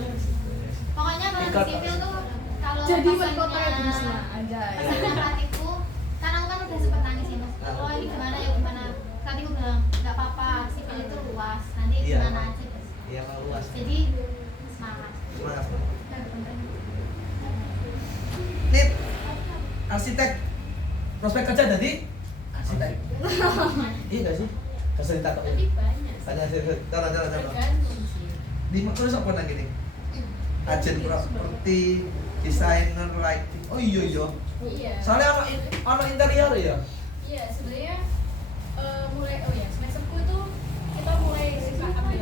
Pokoknya kalau Ikut. di sipil tuh kalau Jadi pesannya- wali kota ya Bisma aja. pesannya pelatihku, kan aku kan udah sempet nangis ya Mas. Oh ini gimana ya gimana? Pelatihku bilang nggak apa-apa, sipil itu luas. Nanti Iya. gimana aja Mas. Iya mau luas. Jadi semangat. Semangat. Nip, arsitek prospek kerja jadi arsitek. Iya gak sih? Kasih ditakok. Tapi banyak sih. Banyak sih. Jalan. Tergantung sih. Di terus apa nang gini? Agen properti, desainer, lighting. Oh iya iya. Iya. Soalnya ono interior ya. Iya, sebenarnya mulai semesterku itu kita mulai suka ambil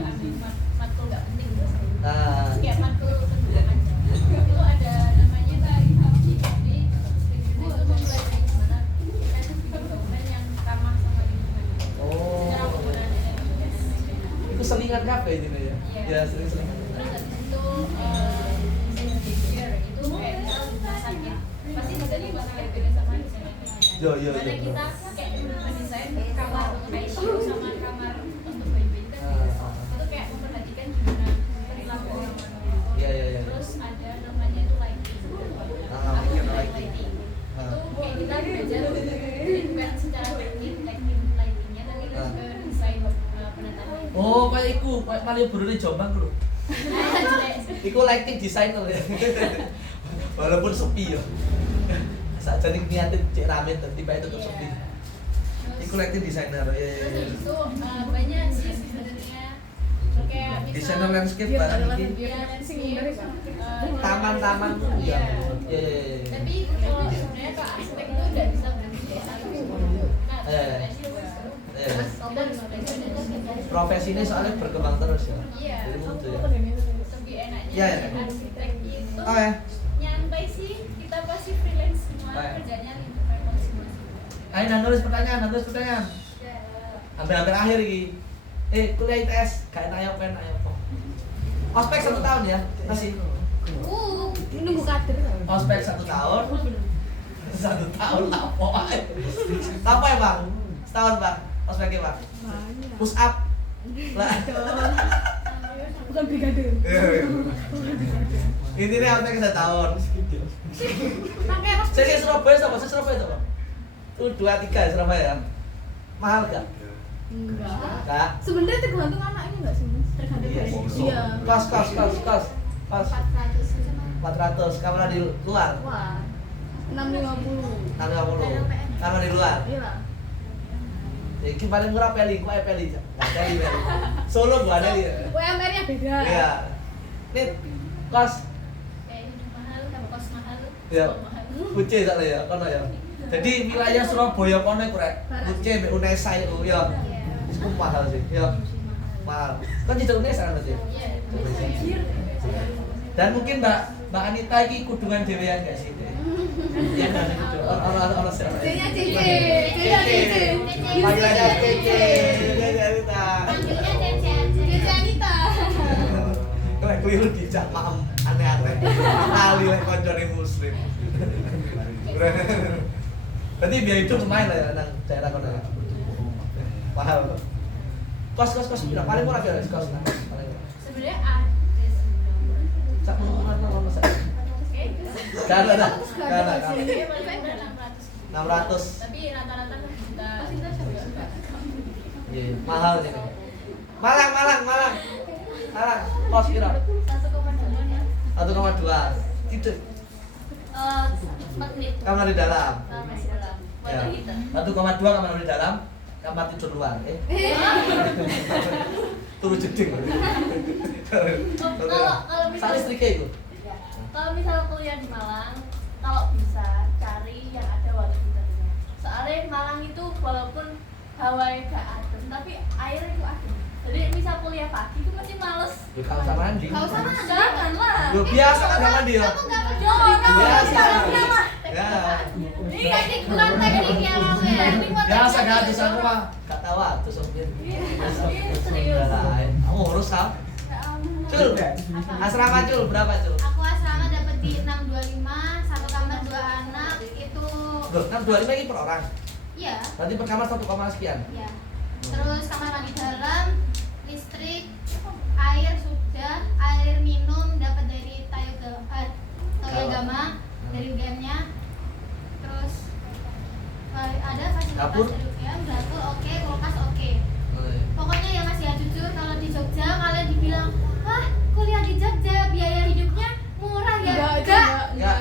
matkul nggak penting gitu. Nah, Kayak matkul tenggelam aja. Itu ada namanya tadi jadi itu mempelajari gimana kita itu bikin bangunan yang ramah sama lingkungan. oh. Cara penggunaan energi dan lain-lain. Itu selingan kafe ini ya. Iya. Ya, sering-sering. Terus habis itu desain behavior itu kayak kita rumah sakit pasti bisa dibuat beda sama desain lainnya. Yo. Mana kita kayak mendesain kamar ICU sama kamar untuk bayi-bayi kan beda. Itu kayak memperhatikan gimana perilaku orang. Iya. Terus ada namanya itu lighting. Aku lighting. Itu kayak kita belajar jadi bukan secara teknik lightingnya tapi lebih ke desain penataan. Oh, kayak iku, kayak Malioboro di Jombang lho. Iku lighting designer ya. Walaupun sepi ya. Sakjane niate cek rame tiba itu tetep sepi. Iku lighting designer ya. Terus itu banyak sih sebenarnya kayak misal Desainer landscape Biar barang ada iki. biar sing dari Taman-taman Iya. Ya. Tapi kalau sebenarnya ke aspek itu udah bisa berhenti dari satu. Nah, Profesi ini soalnya berkembang terus ya. iya. Jadi mutu ya. Lebih enaknya Iya, iya. arsitek itu Oh ya. nyantai sih kita pas sih freelance semua Baik. kerjanya lingkungan masing-masing. Ayo dan nulis pertanyaan. Hampir akhir iki. Kuliah ITS, gak enak ayo kok. Ospek 1 tahun ya, masih. Nunggu kader. Ospek 1 tahun. 1 tahun apa ae? Apa ya, Bang? Setahun, Bang. Ospeknya, Bang. Push up. Lah. Bukan brigadir. Intinya ospek 1 tahun. Pakai ras. Saya Surabaya sama, saya Surabaya sama. Tuh 2-3 Surabaya. Mahal gak? Enggak. Kak. Sebenarnya tergantung anaknya enggak sih, Mas? Tergantung Iya. dari dia. Kos. 400 sama 400 kamera di luar. Wah. 650. 650. Kamera di luar. Iya. Iki paling murah Peli, kok Peli. Peli. Solo gua ada dia. UMR-nya beda. Iya. Nih, kos. Kayak hidup mahal, kamu kos mahal, Iya. kos mahal. Kuce sakle ya, kono ya. Jadi wilayah Surabaya kono iku rek. Kuce mbek Unesa itu ya. Iku mahal sih. Ya. Mahal. Kan tidak Unesa kan berarti. Iya. Dan mungkin Mbak Anita iki kudungan dhewean gak sih? Iya kan gitu. Ono siapa? C-nya Cici. Panggilannya Cici. Anita. panggilnya Cece aja. Cici Anita. Lek keliru dijak maem aneh-aneh. Kali lek koncone muslim. Berarti biaya hidup lumayan lah ya nang daerah kono ya. Mahal. Kos pira? Paling murah pira kos? Paling murah. Sebenarnya ada sebenarnya. Sak murah ono sak. Karena Iya, paling murah 600. 600. Tapi rata-rata kita Iya, mahal sih. Malang. Kos pira? 1,2 ya. 1,2. Gitu. 4 menit Kamar di dalam. Masih dalam. Ya. Water heater. 1,2 kamar di dalam, kamar tidur luar. Turu jeding. Kalau Sak misal listriknya itu. kalau misal kuliah di Malang, kalau bisa cari yang ada water heaternya. Soalnya Malang itu walaupun hawanya gak adem, tapi air itu adem. Jadi misal kuliah pagi itu masih males. Ya kalau sama mandi. Kau sama mandi. Jangan lah. Yo biasa kan gak mandi ya. Kamu gak Yo, Biasa. Ya. Ya. Teknik bukan teknik ya kamu ya. Biasa gak tuh aku mah. Gak tahu tuh sopir. Serius. Kamu urus Sam. Cul. Asrama Cul berapa Cul? Aku asrama dapat di 625, satu kamar 2 anak itu. Loh, 625 ini per orang. Iya. Berarti per kamar 1, sekian. Iya. Terus kamar mandi dalam, listrik, air sudah, air minum dapat dari Toyagama dari UGM-nya. Terus ada fasilitas Dapur? dari UGM, dapur oke, kulkas oke. Pokoknya ya Mas ya jujur kalau di Jogja kalian dibilang, "Wah, kuliah di Jogja biaya hidupnya murah ya?" Ya.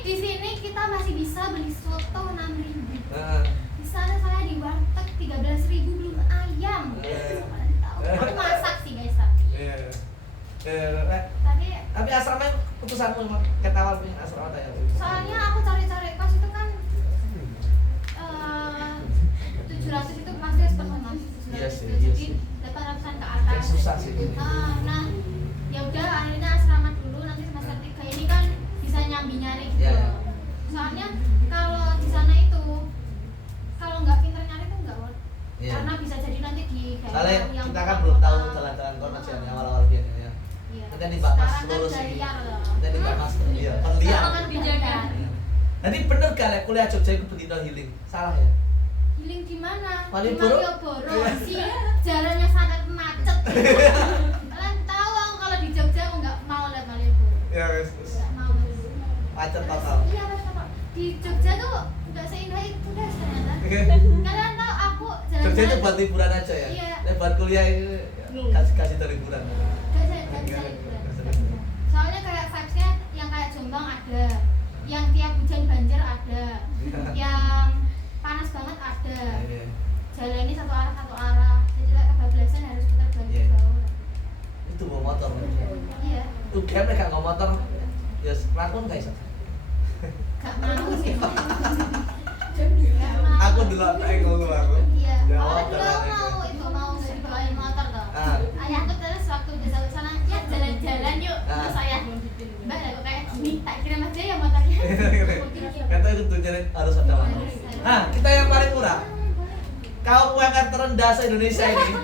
Di sini kita masih bisa beli soto 6.000. Heeh. Di sana saya di warteg 13.000 belum ayam. Kalian tahu. Aku masak sih guys tapi. Iya. Tapi asrama putusanmu emang ketawal punya asrama tanya. soalnya aku cari-cari kos itu kan 700 itu pasti seperti Mas. Iya sih, Jadi iya sih. 800-an ke atas. Kayak susah sih. Nah, ya udah akhirnya asrama dulu nanti semester 3 ini kan bisa nyambi-nyari gitu. Iya, iya. Soalnya kalau di sana itu kalau nggak pinter nyari tuh nggak worth. Iya. Karena bisa jadi nanti di Soalnya yang kita kan kota-kota. belum tahu jalan-jalan kono sih awal-awal dia ya. Iya. Kita di Mbak Mas Sekarang kan lulus udah ini. liar loh. Kita di Mbak Mas iya, penliar. Sekarang kan bijakan. Kebijakan. Jadi bener gak lek kuliah Jogja itu begitu healing? Salah ya? Healing di mana? Di Malioboro? Malioboro sih jalannya sangat macet. Kalian tahu aku kalau di Jogja aku nggak mau lihat Malioboro. Ya wes. Nggak mau. Macet total. Iya mas, di Jogja tuh nggak seindah itu guys ternyata. Kalian tahu aku jalan. Jogja itu buat liburan aja ya? Iya. Lek buat kuliah itu kasih liburan. Nggak bisa liburan. Soalnya kayak vibesnya yang kayak Jombang ada, yang tiap hujan banjir ada, yang panas banget ada. Iya. Jalannya satu arah. Jadi kayak kebablasan harus putar balik Iya. bawah. Itu bawa motor. Iya. Tuh kan mereka nggak motor. Ya, lakon guys. Gak mau sih. Gak Aku mau. dulu ngomong aku. Iya. Ya, Awalnya motor dulu aja. mau itu mau nggak dibawain motor toh. Ah. Ayahku terus waktu udah sampai sana ya jalan-jalan yuk. Ah. Terus saya Mbak aku kayak Nita Kata itu jadi harus ada mahal. Nah, kita yang paling murah. Kau UMR terendah se-Indonesia ini.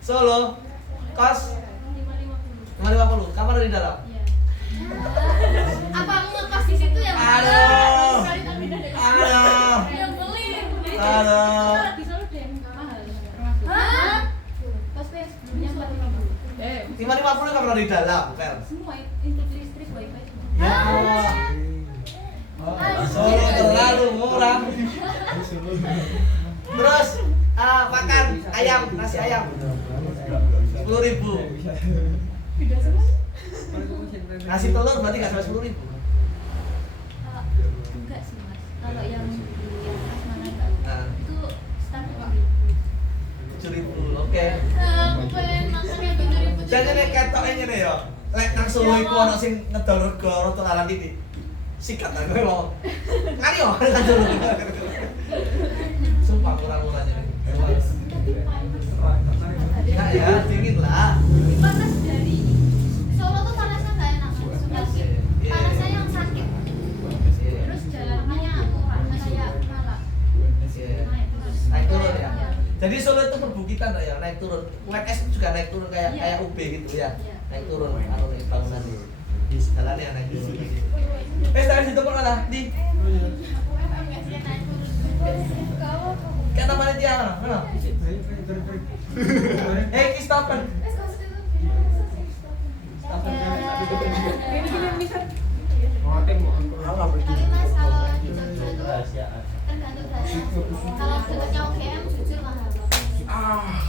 Solo, kos 550. Kamar di dalam. Iya. Apa aku ngekos di situ ya? Mas? Aduh. Sekali tak beda deh. Aduh. Yang beli. Aduh. Di Solo deh mahal termasuk. Hah? Kos PS sebelumnya 450. 550 kamar di dalam, Fel. Semua itu listrik wifi semua. Ya Allah. Solo terlalu murah. Terus makan ayam, nasi ayam 10.000. Beda semua. Nasi telur berarti nggak sampai 10.000. Enggak sih mas, kalau yang prasmanan Nah, itu start 7.000. Oke. Aku pengen makan yang 7.000. Jadi nek ketoke ngene ya. Lek nang Solo iku ana sing ngedol rego rada lalan titik. Sikat ta kowe mau. Ngari yo nang Solo. Sumpah kurang-kurangnya nih. Enggak ya, dingin lah. Panas dari Solo tuh panasnya nggak enak. Panasnya yang sakit. Terus jalannya kayak malah. Naik turun ya. Jadi Solo itu perbukitan ya, naik turun. UMS juga naik turun kayak UB gitu ya. Naik turun anu nih bangunan di jalan ya naik turun. Tadi situ mana? Di Kata panitia mana? Kristofen. Tapi mas kalau di Jogja itu tergantung saya. Kalau dekatnya UGM jujur mahal. Ah,